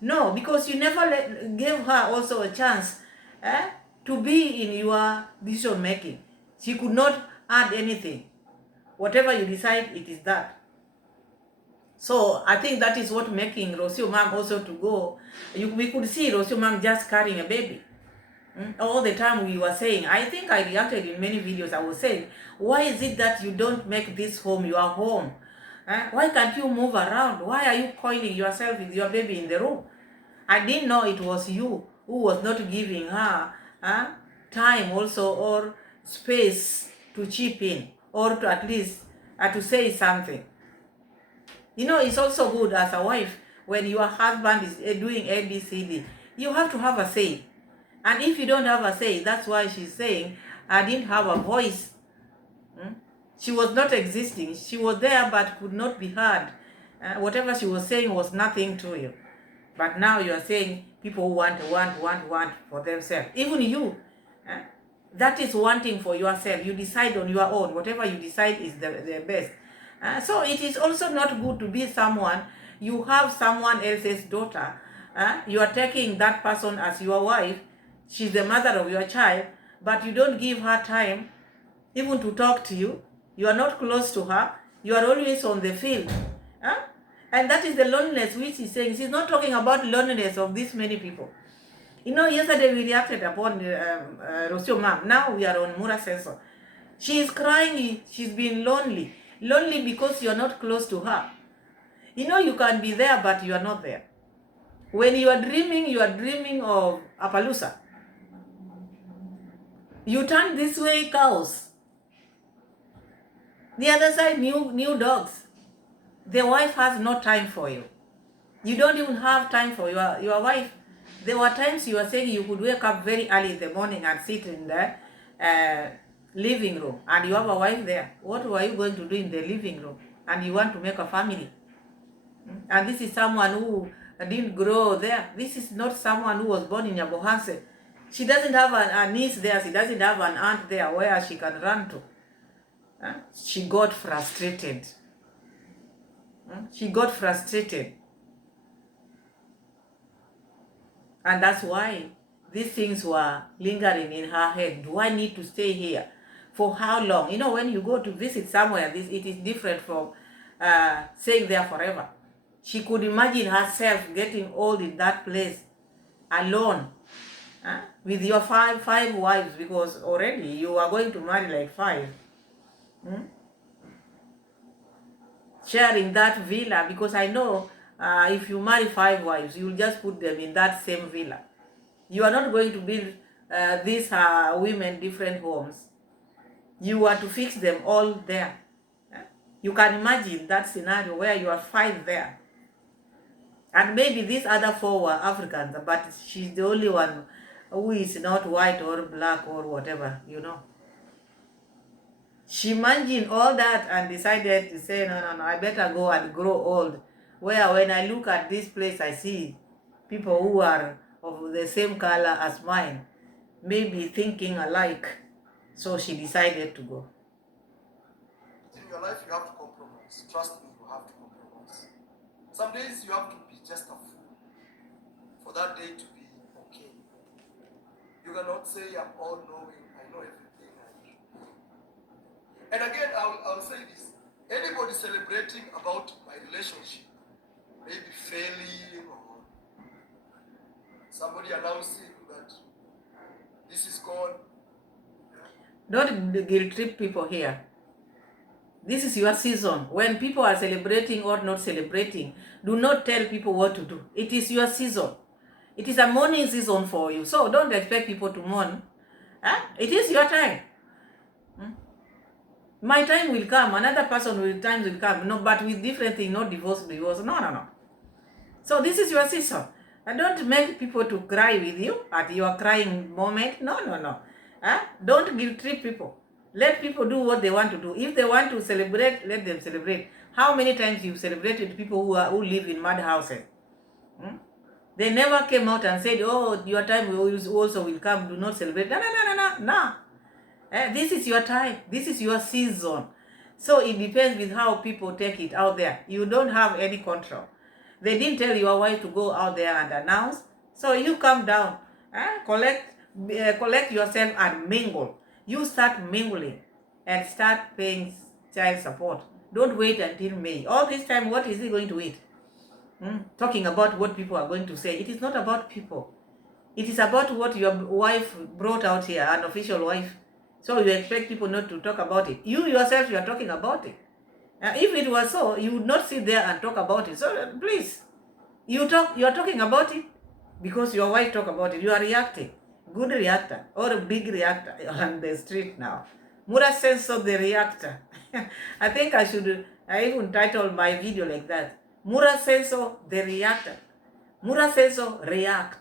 No, because you never gave her also a chance to be in your decision making. She could not add anything. Whatever you decide, it is that. So I think that is what making Rocio Mom also to go. We could see Rocio Mom just carrying a baby. All the time we were saying, I think I reacted in many videos, I was saying, why is it that you don't make this home your home? Why can't you move around? Why are you coiling yourself with your baby in the room? I didn't know it was you who was not giving her time also, or space to chip in, or to at least to say something. You know, it's also good as a wife, when your husband is doing ABCD, you have to have a say. And if you don't have a say, that's why she's saying, I didn't have a voice. She was not existing. She was there but could not be heard. Whatever she was saying was nothing to you. But now you are saying people want for themselves. Even you, that is wanting for yourself. You decide on your own. Whatever you decide is the best. So it is also not good to be someone, you have someone else's daughter, You are taking that person as your wife. She's the mother of your child, but you don't give her time even to talk to you. You are not close to her. You are always on the field. Huh? And that is the loneliness which he's saying. He's not talking about loneliness of these many people. You know, yesterday we reacted upon Rocio mom. Now we are on Mura Sensor. She is crying. She's been lonely. Lonely because you're not close to her. You know, you can be there, but you are not there. When you are dreaming of Appaloosa. You turn this way, cows. The other side, new dogs. The wife has no time for you. You don't even have time for your wife. There were times you were saying you could wake up very early in the morning and sit in the living room, and you have a wife there. What were you going to do in the living room? And you want to make a family. And this is someone who didn't grow there. This is not someone who was born in Yabohanse. She doesn't have a niece there. She doesn't have an aunt there where she can run to. She got frustrated. She got frustrated. And that's why these things were lingering in her head. Do I need to stay here? For how long? You know, when you go to visit somewhere, it is different from staying there forever. She could imagine herself getting old in that place, alone, with your five wives, because already you are going to marry like 5. Sharing that villa, because I know if you marry 5 wives, you'll just put them in that same villa. You are not going to build these women different homes. You are to fix them all there. You can imagine that scenario where you are 5 there. And maybe these other 4 were Africans, but she's the only one who is not white or black or whatever, you know. She imagined all that and decided to say, no, I better go and grow old. Where when I look at this place, I see people who are of the same color as mine, maybe thinking alike. So she decided to go. In your life, you have to compromise. Trust me, you have to compromise. Some days you have to be just a fool for that day to be okay. You cannot say, I'm all knowing, I know everything. And again, I'll say this. Anybody celebrating about my relationship, maybe failing or somebody announcing that this is gone. Don't guilt trip people here. This is your season. When people are celebrating or not celebrating, do not tell people what to do. It is your season. It is a mourning season for you. So don't expect people to mourn. It is your time. My time will come. Another person time will come. No, but with different things, not divorce. No. So this is your season. And don't make people to cry with you at your crying moment. No. Don't guilt trip people. Let people do what they want to do. If they want to celebrate, let them celebrate. How many times you've celebrated people who live in mud houses? They never came out and said, oh, your time also will come. Do not celebrate. No. This is your time. This is your season. So it depends with how people take it out there. You don't have any control. They didn't tell your wife to go out there and announce. So you come down, collect yourself and mingle. You start mingling and start paying child support. Don't wait until May. All this time, what is he going to eat? Talking about what people are going to say. It is not about people. It is about what your wife brought out here, an official wife. So you expect people not to talk about it. You yourself, you are talking about it. If it was so, you would not sit there and talk about it. So please, you are talking about it because your wife talk about it. You are reacting. Good reactor or a big reactor on the street now. Mura sense of the reactor. I think I even title my video like that. Mura sense of the reactor. Mura sense of react.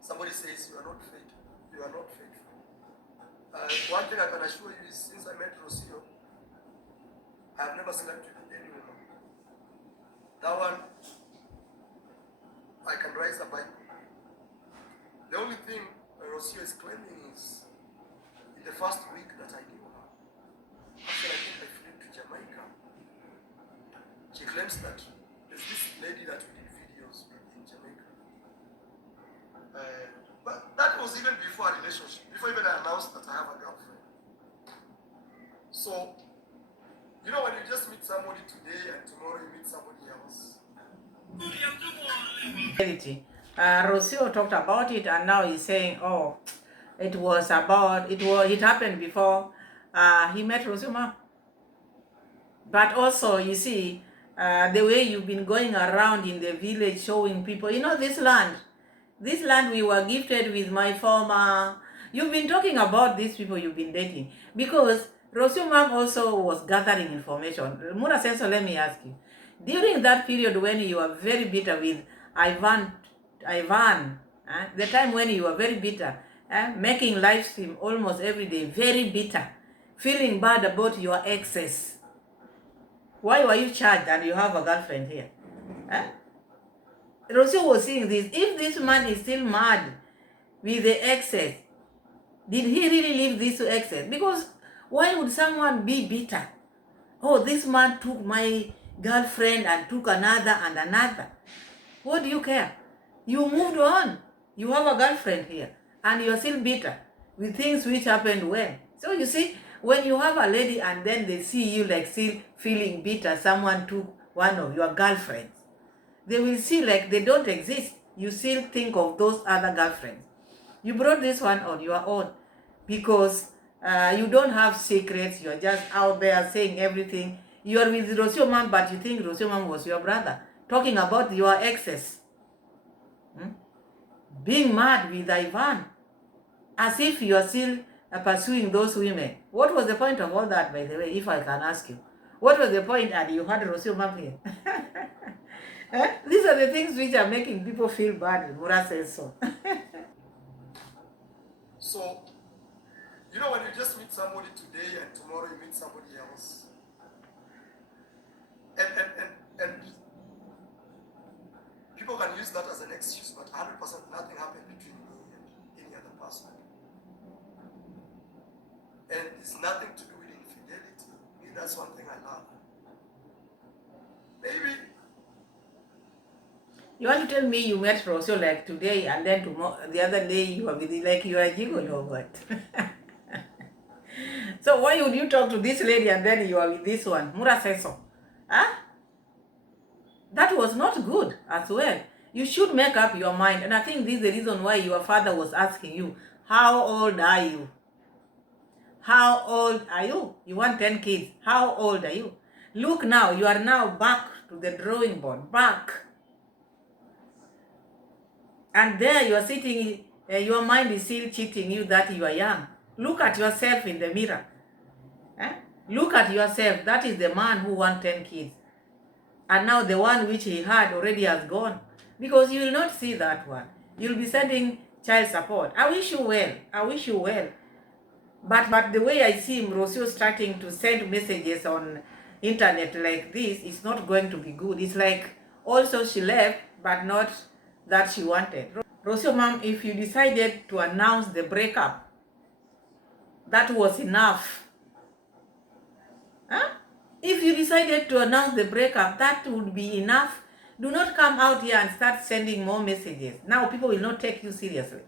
Somebody says you are not faithful. You are not faithful. One thing I can assure you is since I met Rocio, I have never slept with any woman. That one, I can rise a Bible. The only thing Rocio is claiming is in the first week that I knew her, after I think I flew to Jamaica, She claims that there's this lady that we did videos with in Jamaica. But that was even before a relationship, before even I announced that I have a girlfriend. So, you know, when you just meet somebody today and tomorrow you meet somebody else. Rocio talked about it, and now he's saying, oh, it happened before he met Rocio. But also, you see, the way you've been going around in the village showing people, this land we were gifted with my former. You've been talking about these people you've been dating because Rocio also was gathering information. Mura Senso, let me ask you, during that period when you were very bitter with Ivan, the time when you were very bitter, making live stream almost every day, very bitter, feeling bad about your exes. Why were you charged and you have a girlfriend here? Rocio was saying this. If this man is still mad with the exes, did he really leave this to exes? Because why would someone be bitter? Oh, this man took my girlfriend and took another and another. What do you care? You moved on. You have a girlfriend here and you're still bitter with things which happened when. So you see, when you have a lady and then they see you like still feeling bitter, someone took one of your girlfriends, they will see like they don't exist. You still think of those other girlfriends. You brought this one on your own because you don't have secrets. You're just out there saying everything. You're with Rocio Mom, but you think Rocio Mom was your brother. Talking about your exes. Being mad with Ivan. As if you're still pursuing those women. What was the point of all that, by the way, if I can ask you? What was the point? And you had Rocio Mom here. These are the things which are making people feel bad. Mura says so. So, you know, when you just meet somebody today and tomorrow you meet somebody else, and people can use that as an excuse, but 100% nothing happened between me and any other person. And it's nothing to do with infidelity. That's one thing I love. Maybe. You want to tell me you met Rocio like today and then tomorrow, the other day you are with like you are a gigolo or what? So why would you talk to this lady and then you are with this one? Mura says so. Huh? That was not good as well. You should make up your mind. And I think this is the reason why your father was asking you, how old are you? How old are you? You want 10 kids. How old are you? Look now, you are now back to the drawing board. Back. And there you are sitting, your mind is still cheating you that you are young. Look at yourself in the mirror. Look at yourself. That is the man who wants 10 kids. And now the one which he had already has gone. Because you will not see that one. You'll be sending child support. I wish you well. I wish you well. But the way I see Rocio starting to send messages on internet like this, it's not going to be good. It's like also she left, but not that she wanted. Rocio Mom, if you decided to announce the breakup, that was enough. Huh? If you decided to announce the breakup, that would be enough. Do not come out here and start sending more messages. Now people will not take you seriously.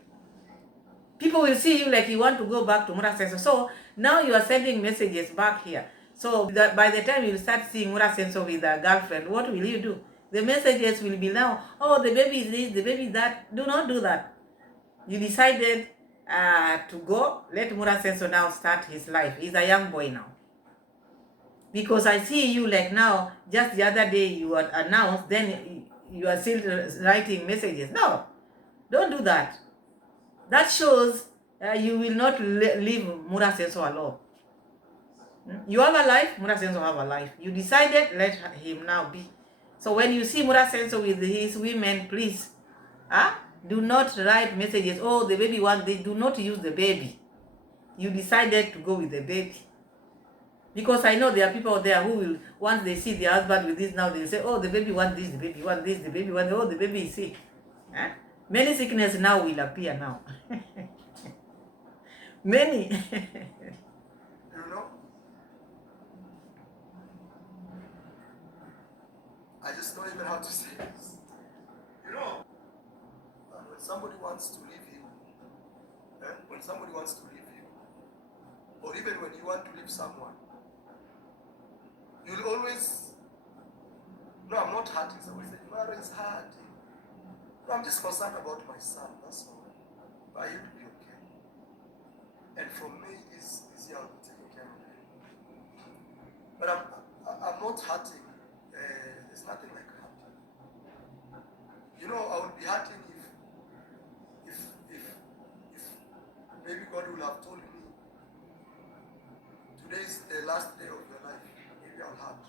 People will see you like you want to go back to Mura Senso. So now you are sending messages back here. So that by the time you start seeing Mura Senso with a girlfriend, what will you do? The messages will be now, oh, the baby is this, the baby is that. Do not do that. You decided to go. Let Mura Senso now start his life. He's a young boy now. Because I see you like now, just the other day you had announced, then you are still writing messages. No, don't do that. That shows you will not leave Mura Senso alone. You have a life, Mura Senso have a life. You decided, let him now be. So when you see Mura Senso with his women, please, do not write messages, oh, the baby wants this. Do not use the baby. You decided to go with the baby. Because I know there are people there who will, once they see their husband with this now, they'll say, oh, the baby wants this, the baby wants this, the baby wants, oh, the baby is sick. Many sickness now will appear now. Many. You know? somebody wants to leave you, or even when you want to leave someone, you'll always, no, I'm not hurting. Somebody said, Mara is hurting. No, I'm just concerned about my son, that's all. But he'll be okay. And from me, this year I'll be taking care of him. But I'm not hurting. There's nothing like hurting. You know, I would be hurting if maybe God will have told me, today is the last day of your life. Maybe I'll hurt.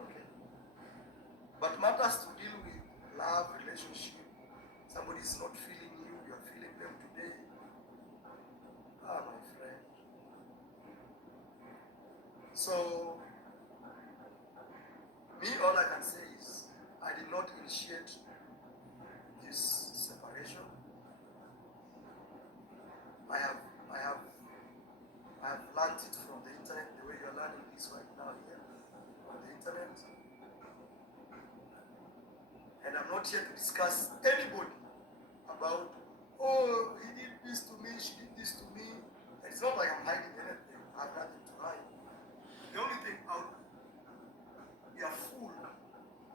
Okay. But matters to deal with love, relationship. Somebody is not feeling you, you are feeling them today. Ah, my friend. So, me, all I can say is, I did not initiate this separation. I have learned it from the internet, the way you're learning this right now here on the internet. And I'm not here to discuss anybody about, oh, he did this to me, she did this to me. And it's not like I'm hiding anything. I have nothing to hide. The only thing I would be a fool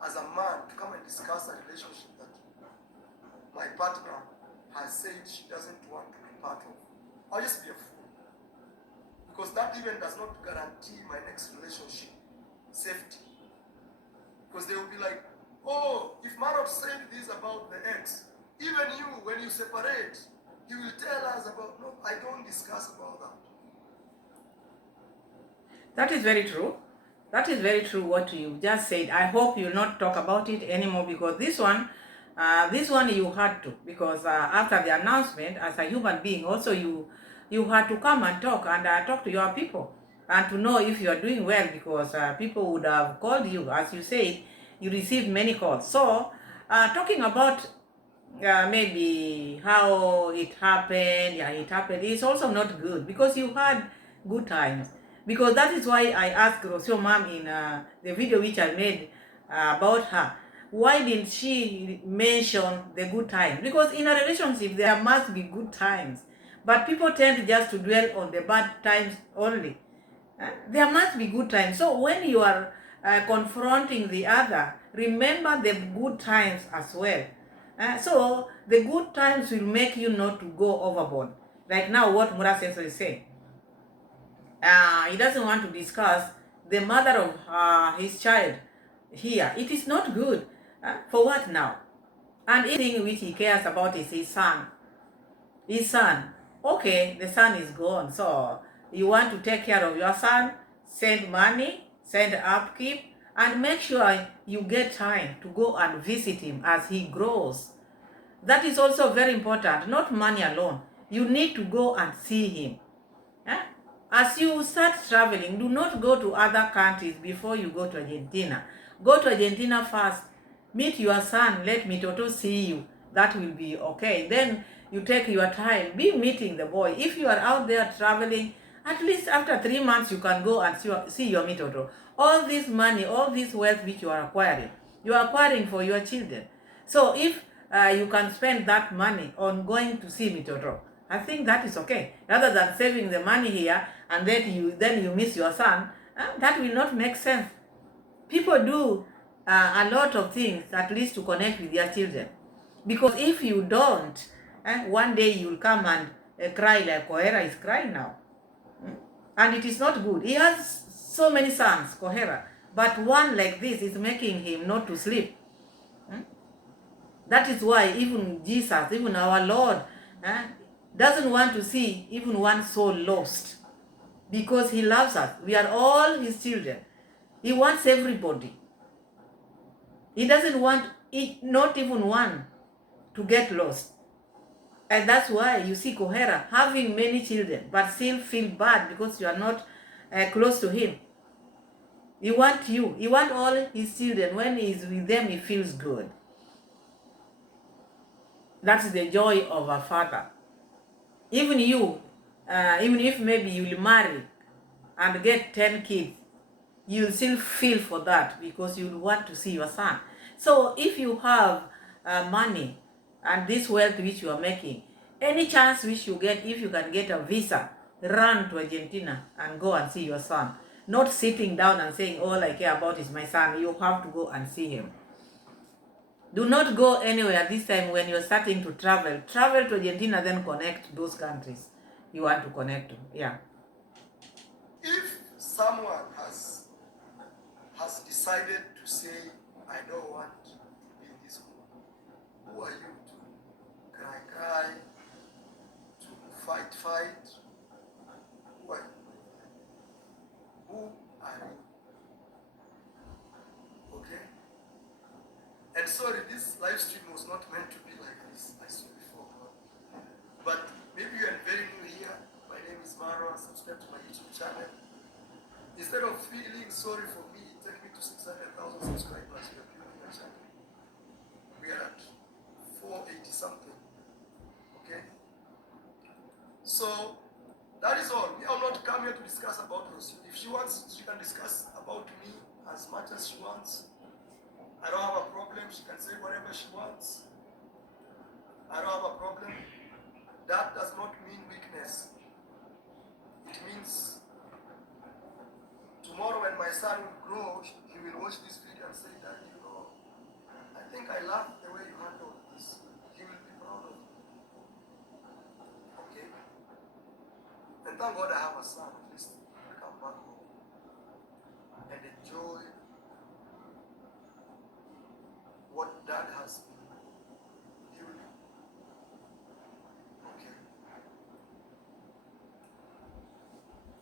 as a man to come and discuss a relationship that my partner has said she doesn't want to be part of. I'll just be a fool. Because that even does not guarantee my next relationship safety. Because they will be like, oh, if Marot said this about the ex, even you, when you separate, he will tell us about, no, I don't discuss about that. That is very true. That is very true what you just said. I hope you'll not talk about it anymore, because this one you had to, because after the announcement, as a human being, also you had to come and talk to your people and to know if you are doing well, because people would have called you. As you said, you received many calls. So talking about maybe how it happened, it's also not good, because you had good times. Because that is why I asked Rocio'S mom in the video which I made about her, why didn't she mention the good times? Because in a relationship there must be good times, but people tend just to dwell on the bad times only. There must be good times. So when you are confronting the other, remember the good times as well. So the good times will make you not to go overboard. Like now what Mura Sensor is saying. He doesn't want to discuss the mother of his child here. It is not good. For what now? And anything which he cares about is his son. His son. Okay, the son is gone. So you want to take care of your son, send money, send upkeep, and make sure you get time to go and visit him as he grows. That is also very important. Not money alone. You need to go and see him. As you start traveling, do not go to other countries before you go to Argentina. Go to Argentina first. Meet your son. Let Mitoto see you. That will be okay. Then you take your time. Be meeting the boy. If you are out there traveling, at least after 3 months you can go and see your Mitoto. All this money, all this wealth which you are acquiring for your children. So if you can spend that money on going to see Mitoto, I think that is okay. Rather than saving the money here and then you miss your son, that will not make sense. People do a lot of things at least to connect with their children. Because if you don't, one day you will come and cry like Kohera is crying now. And it is not good. He has so many sons, Kohera, but one like this is making him not to sleep. That is why even Jesus, even our Lord, doesn't want to see even one soul lost, because he loves us. We are all his children. He wants everybody. He doesn't want not even one to get lost. And that's why you see Kohera having many children, but still feel bad because you are not close to him. He wants you. He wants all his children. When he's with them, he feels good. That's the joy of a father. Even you, even if maybe you will marry and get 10 kids, you'll still feel for that, because you want to see your son. So if you have money and this wealth which you are making, Any chance which you get, if you can get a visa, run to Argentina and go and see your son. Not sitting down and saying, all I care about is my son. You have to go and see him. Do not go anywhere this time when you're starting to travel. Travel to Argentina, then connect those countries you want to connect to. Yeah. If someone has decided to say, I don't want to be in this group, who are you to cry, to fight? Who are you? Who are you? Okay? And sorry, this live stream was not meant to be like this. I saw before. But maybe you are very new here. My name is Iammarwa. Subscribe to my YouTube channel. Instead of feeling sorry for me, take me to 600,000 subscribers. We are building a channel. We are at 480 something. Okay? So that is all. We are not come here to discuss about Rocio. If she wants, she can discuss about me as much as she wants. I don't have a problem. She can say whatever she wants. I don't have a problem. That does not mean weakness. It means tomorrow when my son will grow, he will watch this video and say, Daddy, you know, I think I love the way you handled this. He will be proud of you. Okay? And thank God I have a son. At least I come back home and enjoy what dad has been building. Okay?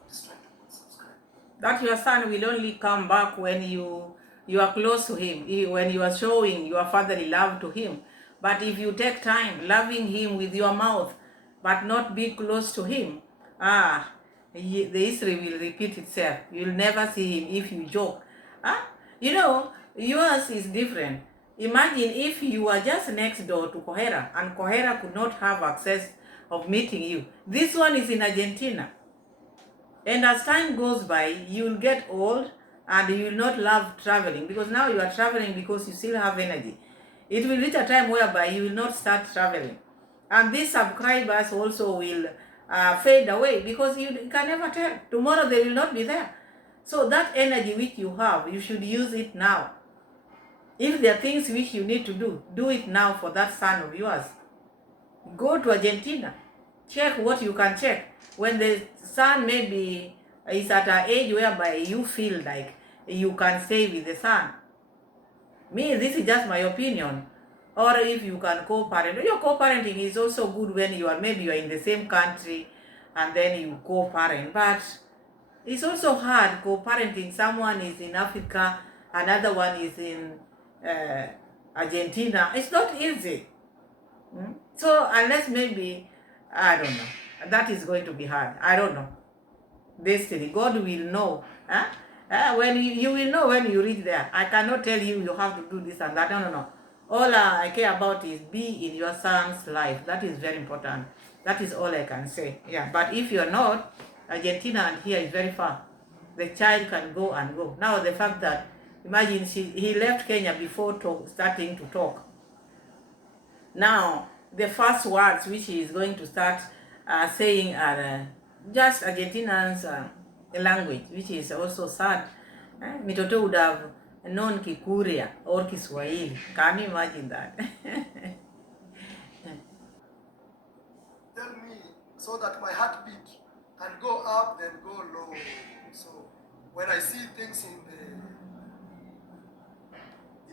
I'm just trying to put subscribe. That your son will only come back when you are close to him, when you are showing your fatherly love to him. But if you take time loving him with your mouth but not be close to him, the history will repeat itself. You'll never see him if you joke. You know, yours is different. Imagine if you are just next door to Kohera and Kohera could not have access of meeting you. This one is in Argentina. And as time goes by, you will get old and you will not love traveling, because now you are traveling because you still have energy. It will reach a time whereby you will not start traveling. And these subscribers also will fade away, because you can never tell. Tomorrow they will not be there. So that energy which you have, you should use it now. If there are things which you need to do it now for that son of yours. Go to Argentina. Check what you can check. When the son maybe is at an age whereby you feel like you can stay with the son. Me, this is just my opinion. Or if you can co-parent. Your co-parenting is also good when you are maybe you are in the same country and then you co-parent. But it's also hard co-parenting. Someone is in Africa, another one is in Argentina. It's not easy. So unless maybe, I don't know, that is going to be hard. I don't know. Destiny, God will know. When you will know when you reach there. I cannot tell you you have to do this and that. No. All I care about is be in your son's life. That is very important. That is all I can say. Yeah. But if you're not, Argentina and here is very far. The child can go and go. Now the fact that, imagine he left Kenya before starting to talk. Now, the first words which he is going to start saying are just Argentina's language, which is also sad. Mitoto would have known Kikuria or Kiswahili. Can you imagine that? Tell me so that my heartbeat can go up then go low. So when I see things in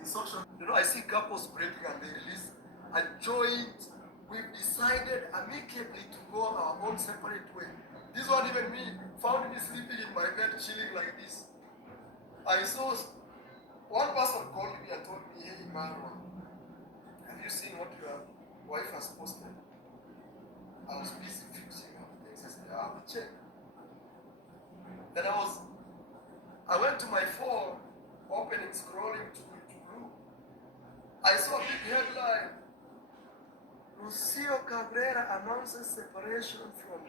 social, I see couples breaking and they release a joint. We've decided amicably to go our own separate way. This one, even me, found me sleeping in my bed, chilling like this. I saw one person called me and told me, hey, Iammarwa, have you seen what your wife has posted? I was busy fixing up things. I said, I will check. Then I went to my phone, opening, scrolling to blue. I saw a big headline. Rocio Cabrera announces separation from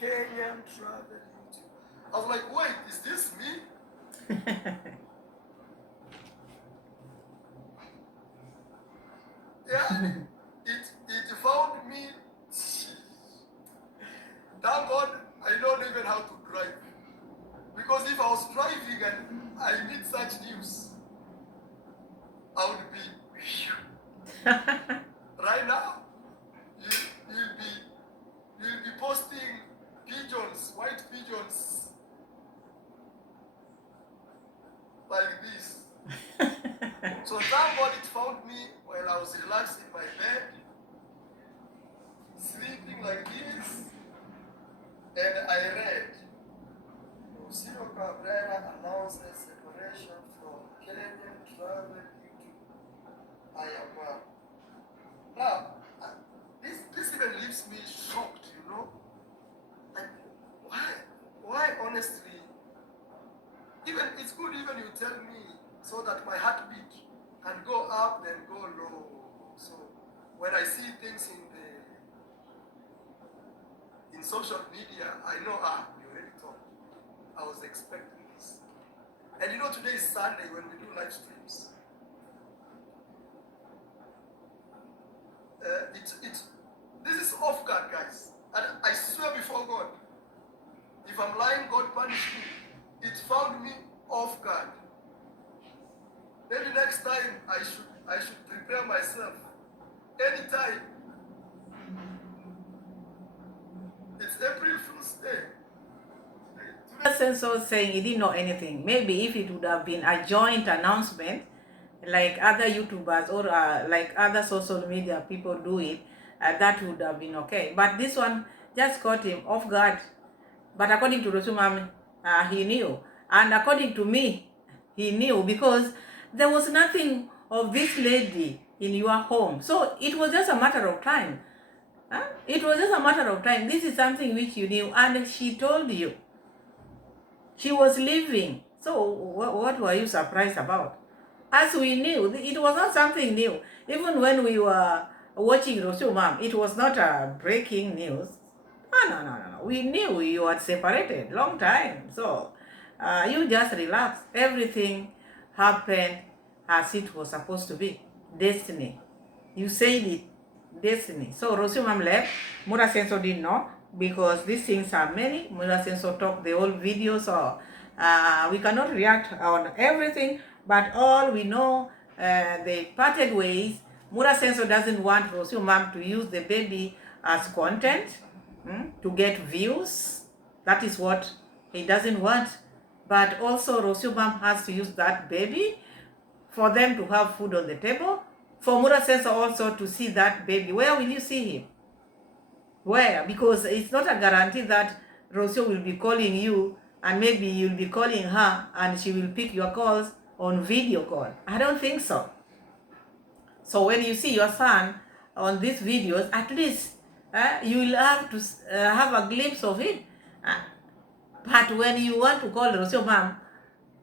Kenyan travel YouTube. I was like, wait, is this me? Yeah, it found me Thank God I don't even how to drive. Because if I was driving and I need such news, I would be right now. You, you'll be posting pigeons, white pigeons, like this. So thank God it found me while I was relaxed in my bed, sleeping like this, and I read. Rocio'S Cabrera announces separation from Kenyan travel into Iammarwa. Now, this even leaves me shocked, you know. Like, why honestly? Even it's good even you tell me so that my heartbeat can go up then go low. So when I see things in social media, I know you already talked. I was expecting this. And you know today is Sunday when we do live streams. This is off guard, guys. And I swear before God, if I'm lying, God punish me. It found me off guard. Maybe next time I should prepare myself. Anytime. It's April Fool's Day. Sense of saying he didn't know anything. Maybe if it would have been a joint announcement, like other YouTubers or like other social media people do it, that would have been okay. But this one just caught him off guard. But according to Rosumam, he knew. And according to me, he knew because there was nothing of this lady in your home. So it was just a matter of time. It was just a matter of time. This is something which you knew, and she told you. She was leaving. So what were you surprised about? As we knew, it was not something new. Even when we were watching Rosumam, it was not a breaking news. No. We knew you had separated long time. So you just relax. Everything happened as it was supposed to be. Destiny. You said it. Destiny. So Rosumam left. Mura Senso didn't know because these things are many. Mura Senso talked the whole video. So we cannot react on everything. But all we know, they parted ways. Mura Senso doesn't want Rosumam to use the baby as content to get views. That is what he doesn't want. But also Rosumam has to use that baby for them to have food on the table. For Mura Senso also to see that baby. Where will you see him? Where? Because it's not a guarantee that Rocio will be calling you and maybe you'll be calling her and she will pick your calls on video call. I don't think so. So when you see your son on these videos, at least you will have to have a glimpse of him. But when you want to call Rocio mom,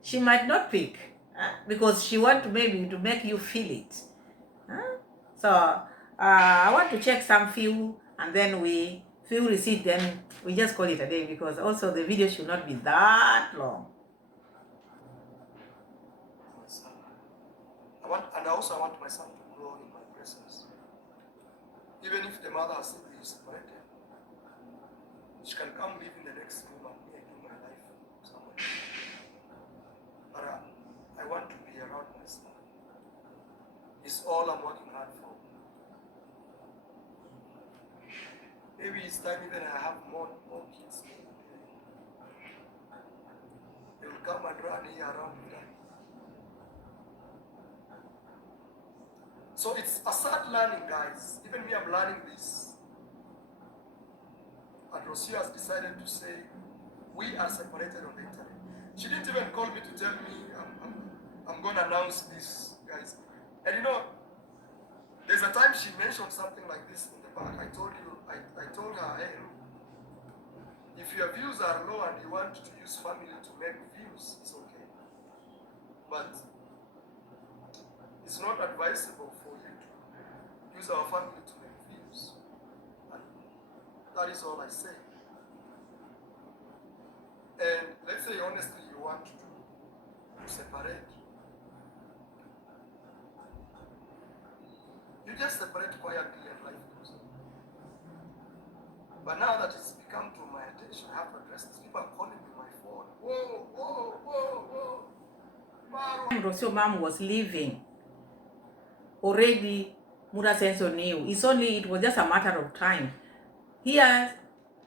she might not pick because she want to maybe to make you feel it. So I want to check some few and then we few receipt, then we just call it a day because also the video should not be that long. And also I want my son to grow in my presence. Even if the mother has been separated, she can come live in the next room and me do my life somewhere. But I want to be around my son. It's all I'm working hard for. Maybe it's time even I have more kids. They will come and run here around me. So it's a sad learning, guys. Even me, I'm learning this. And Rocio has decided to say, we are separated on the internet. She didn't even call me to tell me I'm going to announce this, guys. And you know, there's a time she mentioned something like this in the back. I told her, hey, if your views are low and you want to use family to make views, it's okay. But it's not advisable for you to use our family to make views. And that is all I say. And let's say honestly you want to separate. You just separate quietly and life goes on. But now that it's become to my attention, I have to address this. People are calling me my phone. Whoa, whoa, whoa, whoa. When Rocio mom was leaving, already Mura Senso knew. It was just a matter of time. Here,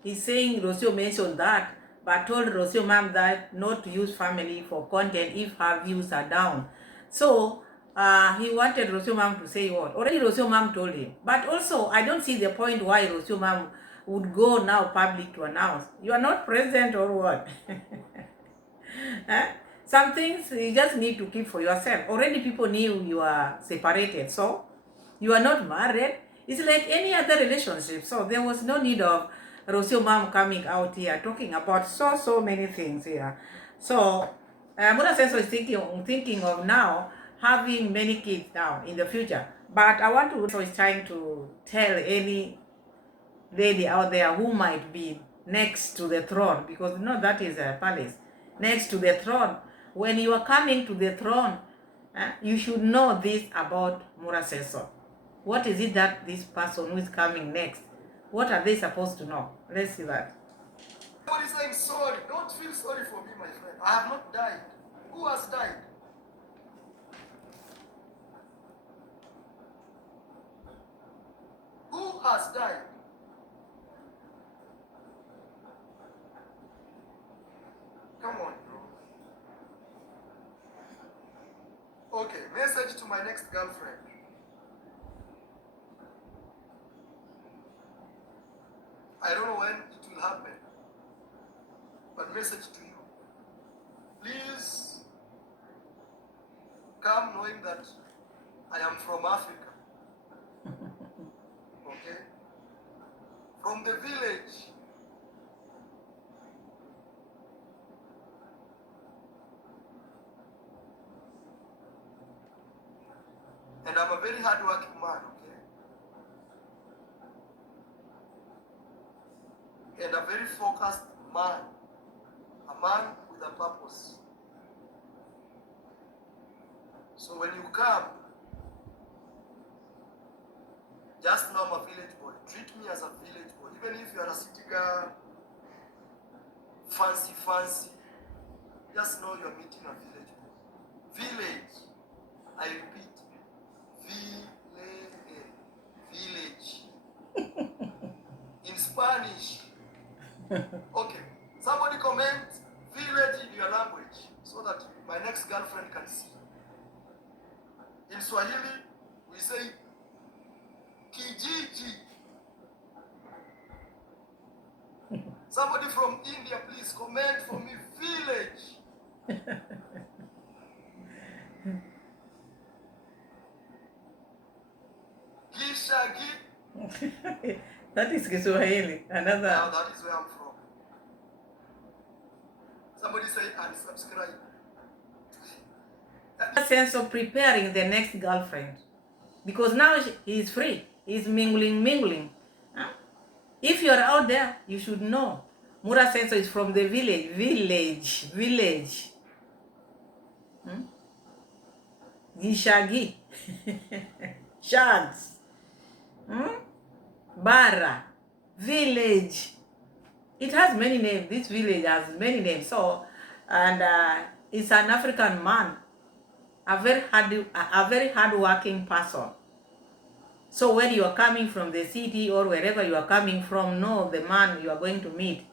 he's saying Rocio mentioned that, but told Rocio mom that not to use family for content if her views are down. So, he wanted Rocio mom to say what? Already Rocio mom told him. But also, I don't see the point why Rocio mom would go now public to announce. You are not present or what? Some things you just need to keep for yourself. Already people knew you are separated, so you are not married. It's like any other relationship. So there was no need of Rocio mom coming out here talking about so many things here. So Muna Senso is thinking of now having many kids now in the future. But I want to, so is trying to tell any lady out there who might be next to the throne, because that is a palace, next to the throne. When you are coming to the throne, you should know this about Mura Senso. What is it that this person who is coming next, what are they supposed to know? Let's see that. Somebody saying sorry. Don't feel sorry for me, my friend. I have not died. Who has died? Who has died? Come on, bro. Okay, message to my next girlfriend. I don't know when it will happen, but message to you. Please come knowing that I am from Africa. Okay? From the village. And I'm a very hardworking man, okay? And a very focused man. A man with a purpose. So when you come, just know I'm a village boy. Treat me as a village boy. Even if you are a city girl, fancy, just know you're meeting a village boy. Village. I repeat. Village. In Spanish. Okay. Somebody comment village in your language so that my next girlfriend can see. In Swahili, we say kijiji. Somebody from India, please comment for me village. Gishagi. That is Kiswahili. Another. Now that is where I'm from. Somebody say unsubscribe. A sense of preparing the next girlfriend, because now he is free. He's mingling. If you are out there, you should know. Mura Senso is from the village. Gishagi. Shags. Bara. Village. It has many names. This village has many names. So, and it's an African man, a very hard-working person. So when you are coming from the city or wherever you are coming from, know the man you are going to meet.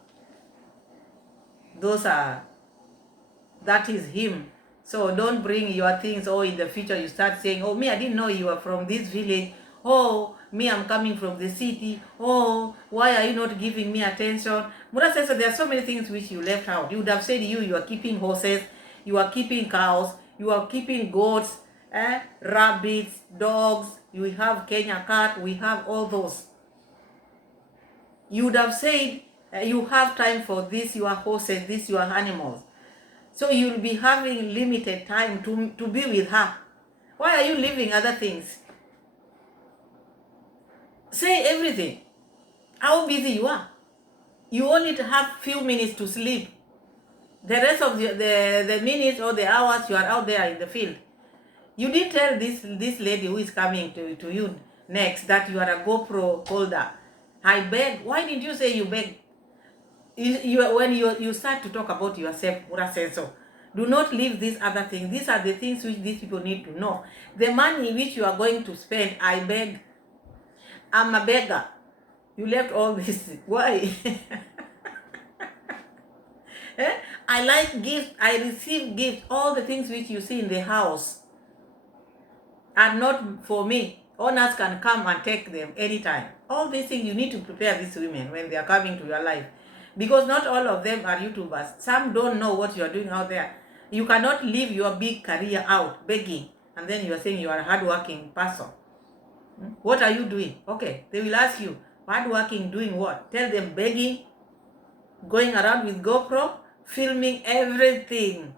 That is him. So don't bring your things, in the future you start saying, me, I didn't know you are from this village. Me, I'm coming from the city. Why are you not giving me attention? Mura says there are so many things which you left out. You would have said you are keeping horses, you are keeping cows, you are keeping goats, rabbits, dogs, you have Kenya cat, we have all those. You would have said you have time for this, your horses, this, your animals. So you'll be having limited time to be with her. Why are you leaving other things? Say everything. How busy you are. You only have few minutes to sleep. The rest of the minutes or the hours you are out there in the field. You did tell this lady who is coming to you next that you are a GoPro holder. I beg. Why didn't you say you beg? When you start to talk about yourself, Mura says so. Do not leave these other things. These are the things which these people need to know. The money which you are going to spend, I beg. I'm a beggar. You left all this. Why? Eh? I like gifts. I receive gifts. All the things which you see in the house are not for me. Owners can come and take them anytime. All these things, you need to prepare these women when they are coming to your life. Because not all of them are YouTubers. Some don't know what you are doing out there. You cannot leave your big career out begging and then you are saying you are a hardworking person. What are you doing? Okay, they will ask you, hardworking doing what? Tell them begging, going around with GoPro, filming everything.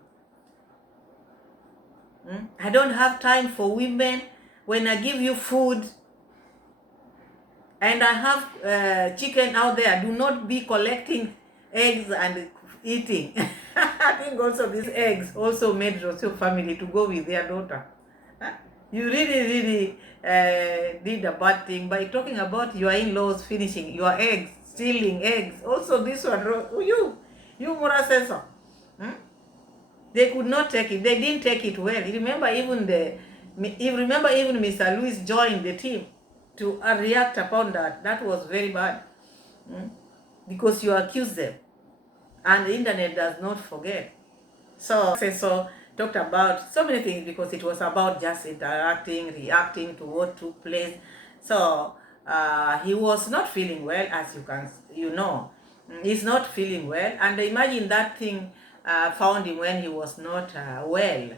I don't have time for women. When I give you food and I have chicken out there, do not be collecting eggs and eating. I think also these eggs also made Rocio family to go with their daughter. You really did a bad thing by talking about your in-laws finishing your eggs, stealing eggs. Also this one, you Mura Sensor. They could not take it. They didn't take it well. Remember even Mr. Louis joined the team to react upon that. That was very bad. Because you accuse them. And the internet does not forget. So talked about so many things because it was about just interacting, reacting to what took place. So he was not feeling well, as you know. He's not feeling well. And imagine that thing found him when he was not well.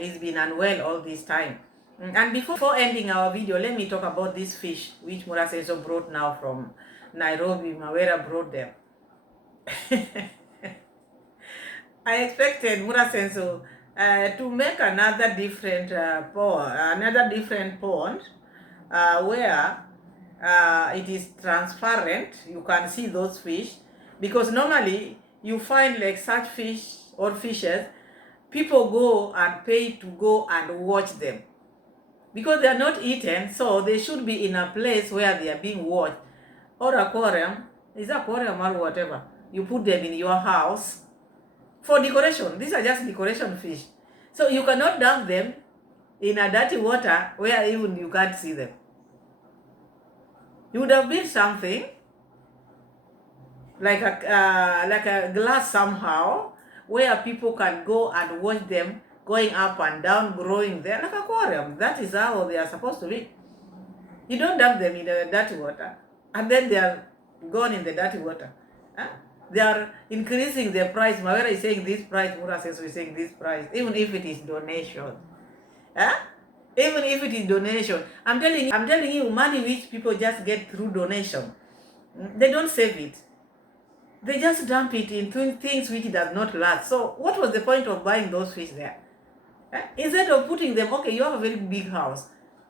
He's been unwell all this time. And before ending our video, let me talk about this fish which Mura Seso brought now from Nairobi. Mawera brought them. I expected Mura Senso to make another different pond where it is transparent. You can see those fish, because normally you find like such fish or fishes, people go and pay to go and watch them because they are not eaten, so they should be in a place where they are being watched, or aquarium. Is aquarium or whatever. You put them in your house for decoration. These are just decoration fish. So you cannot dump them in a dirty water where even you can't see them. You would have built something like a glass somehow where people can go and watch them going up and down, growing there like aquarium. That is how they are supposed to be. You don't dump them in the dirty water and then they are gone in the dirty water. Huh? They are increasing the price. Mawera is saying this price, Mura says is saying this price, even if it is donation. Huh? Even if it is donation. I'm telling you, money which people just get through donation, they don't save it. They just dump it into things which does not last. So what was the point of buying those fish there? Instead of putting them, okay, you have a very big house.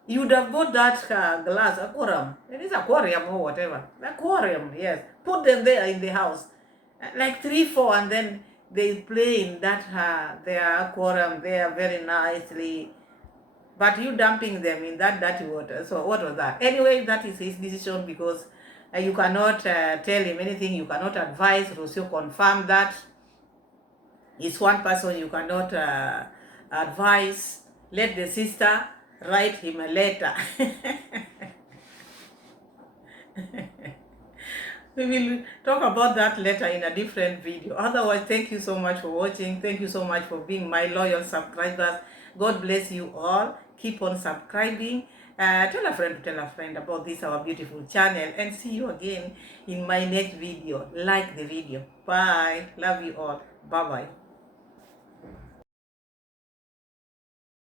You would have bought that glass aquarium. It is aquarium or whatever. Aquarium, yes. Put them there in the house. Like 3, 4, and then they play in that their aquarium there very nicely. But you dumping them in that dirty water. So what was that? Anyway, that is his decision, because you cannot tell him anything. You cannot advise. Rocio confirmed that. He's one person you cannot advise. Let the sister write him a letter. We will talk about that later in a different video. Otherwise, thank you so much for watching. Thank you so much for being my loyal subscribers. God bless you all. Keep on subscribing. Tell a friend about this, our beautiful channel. And see you again in my next video. Like the video. Bye. Love you all. Bye-bye.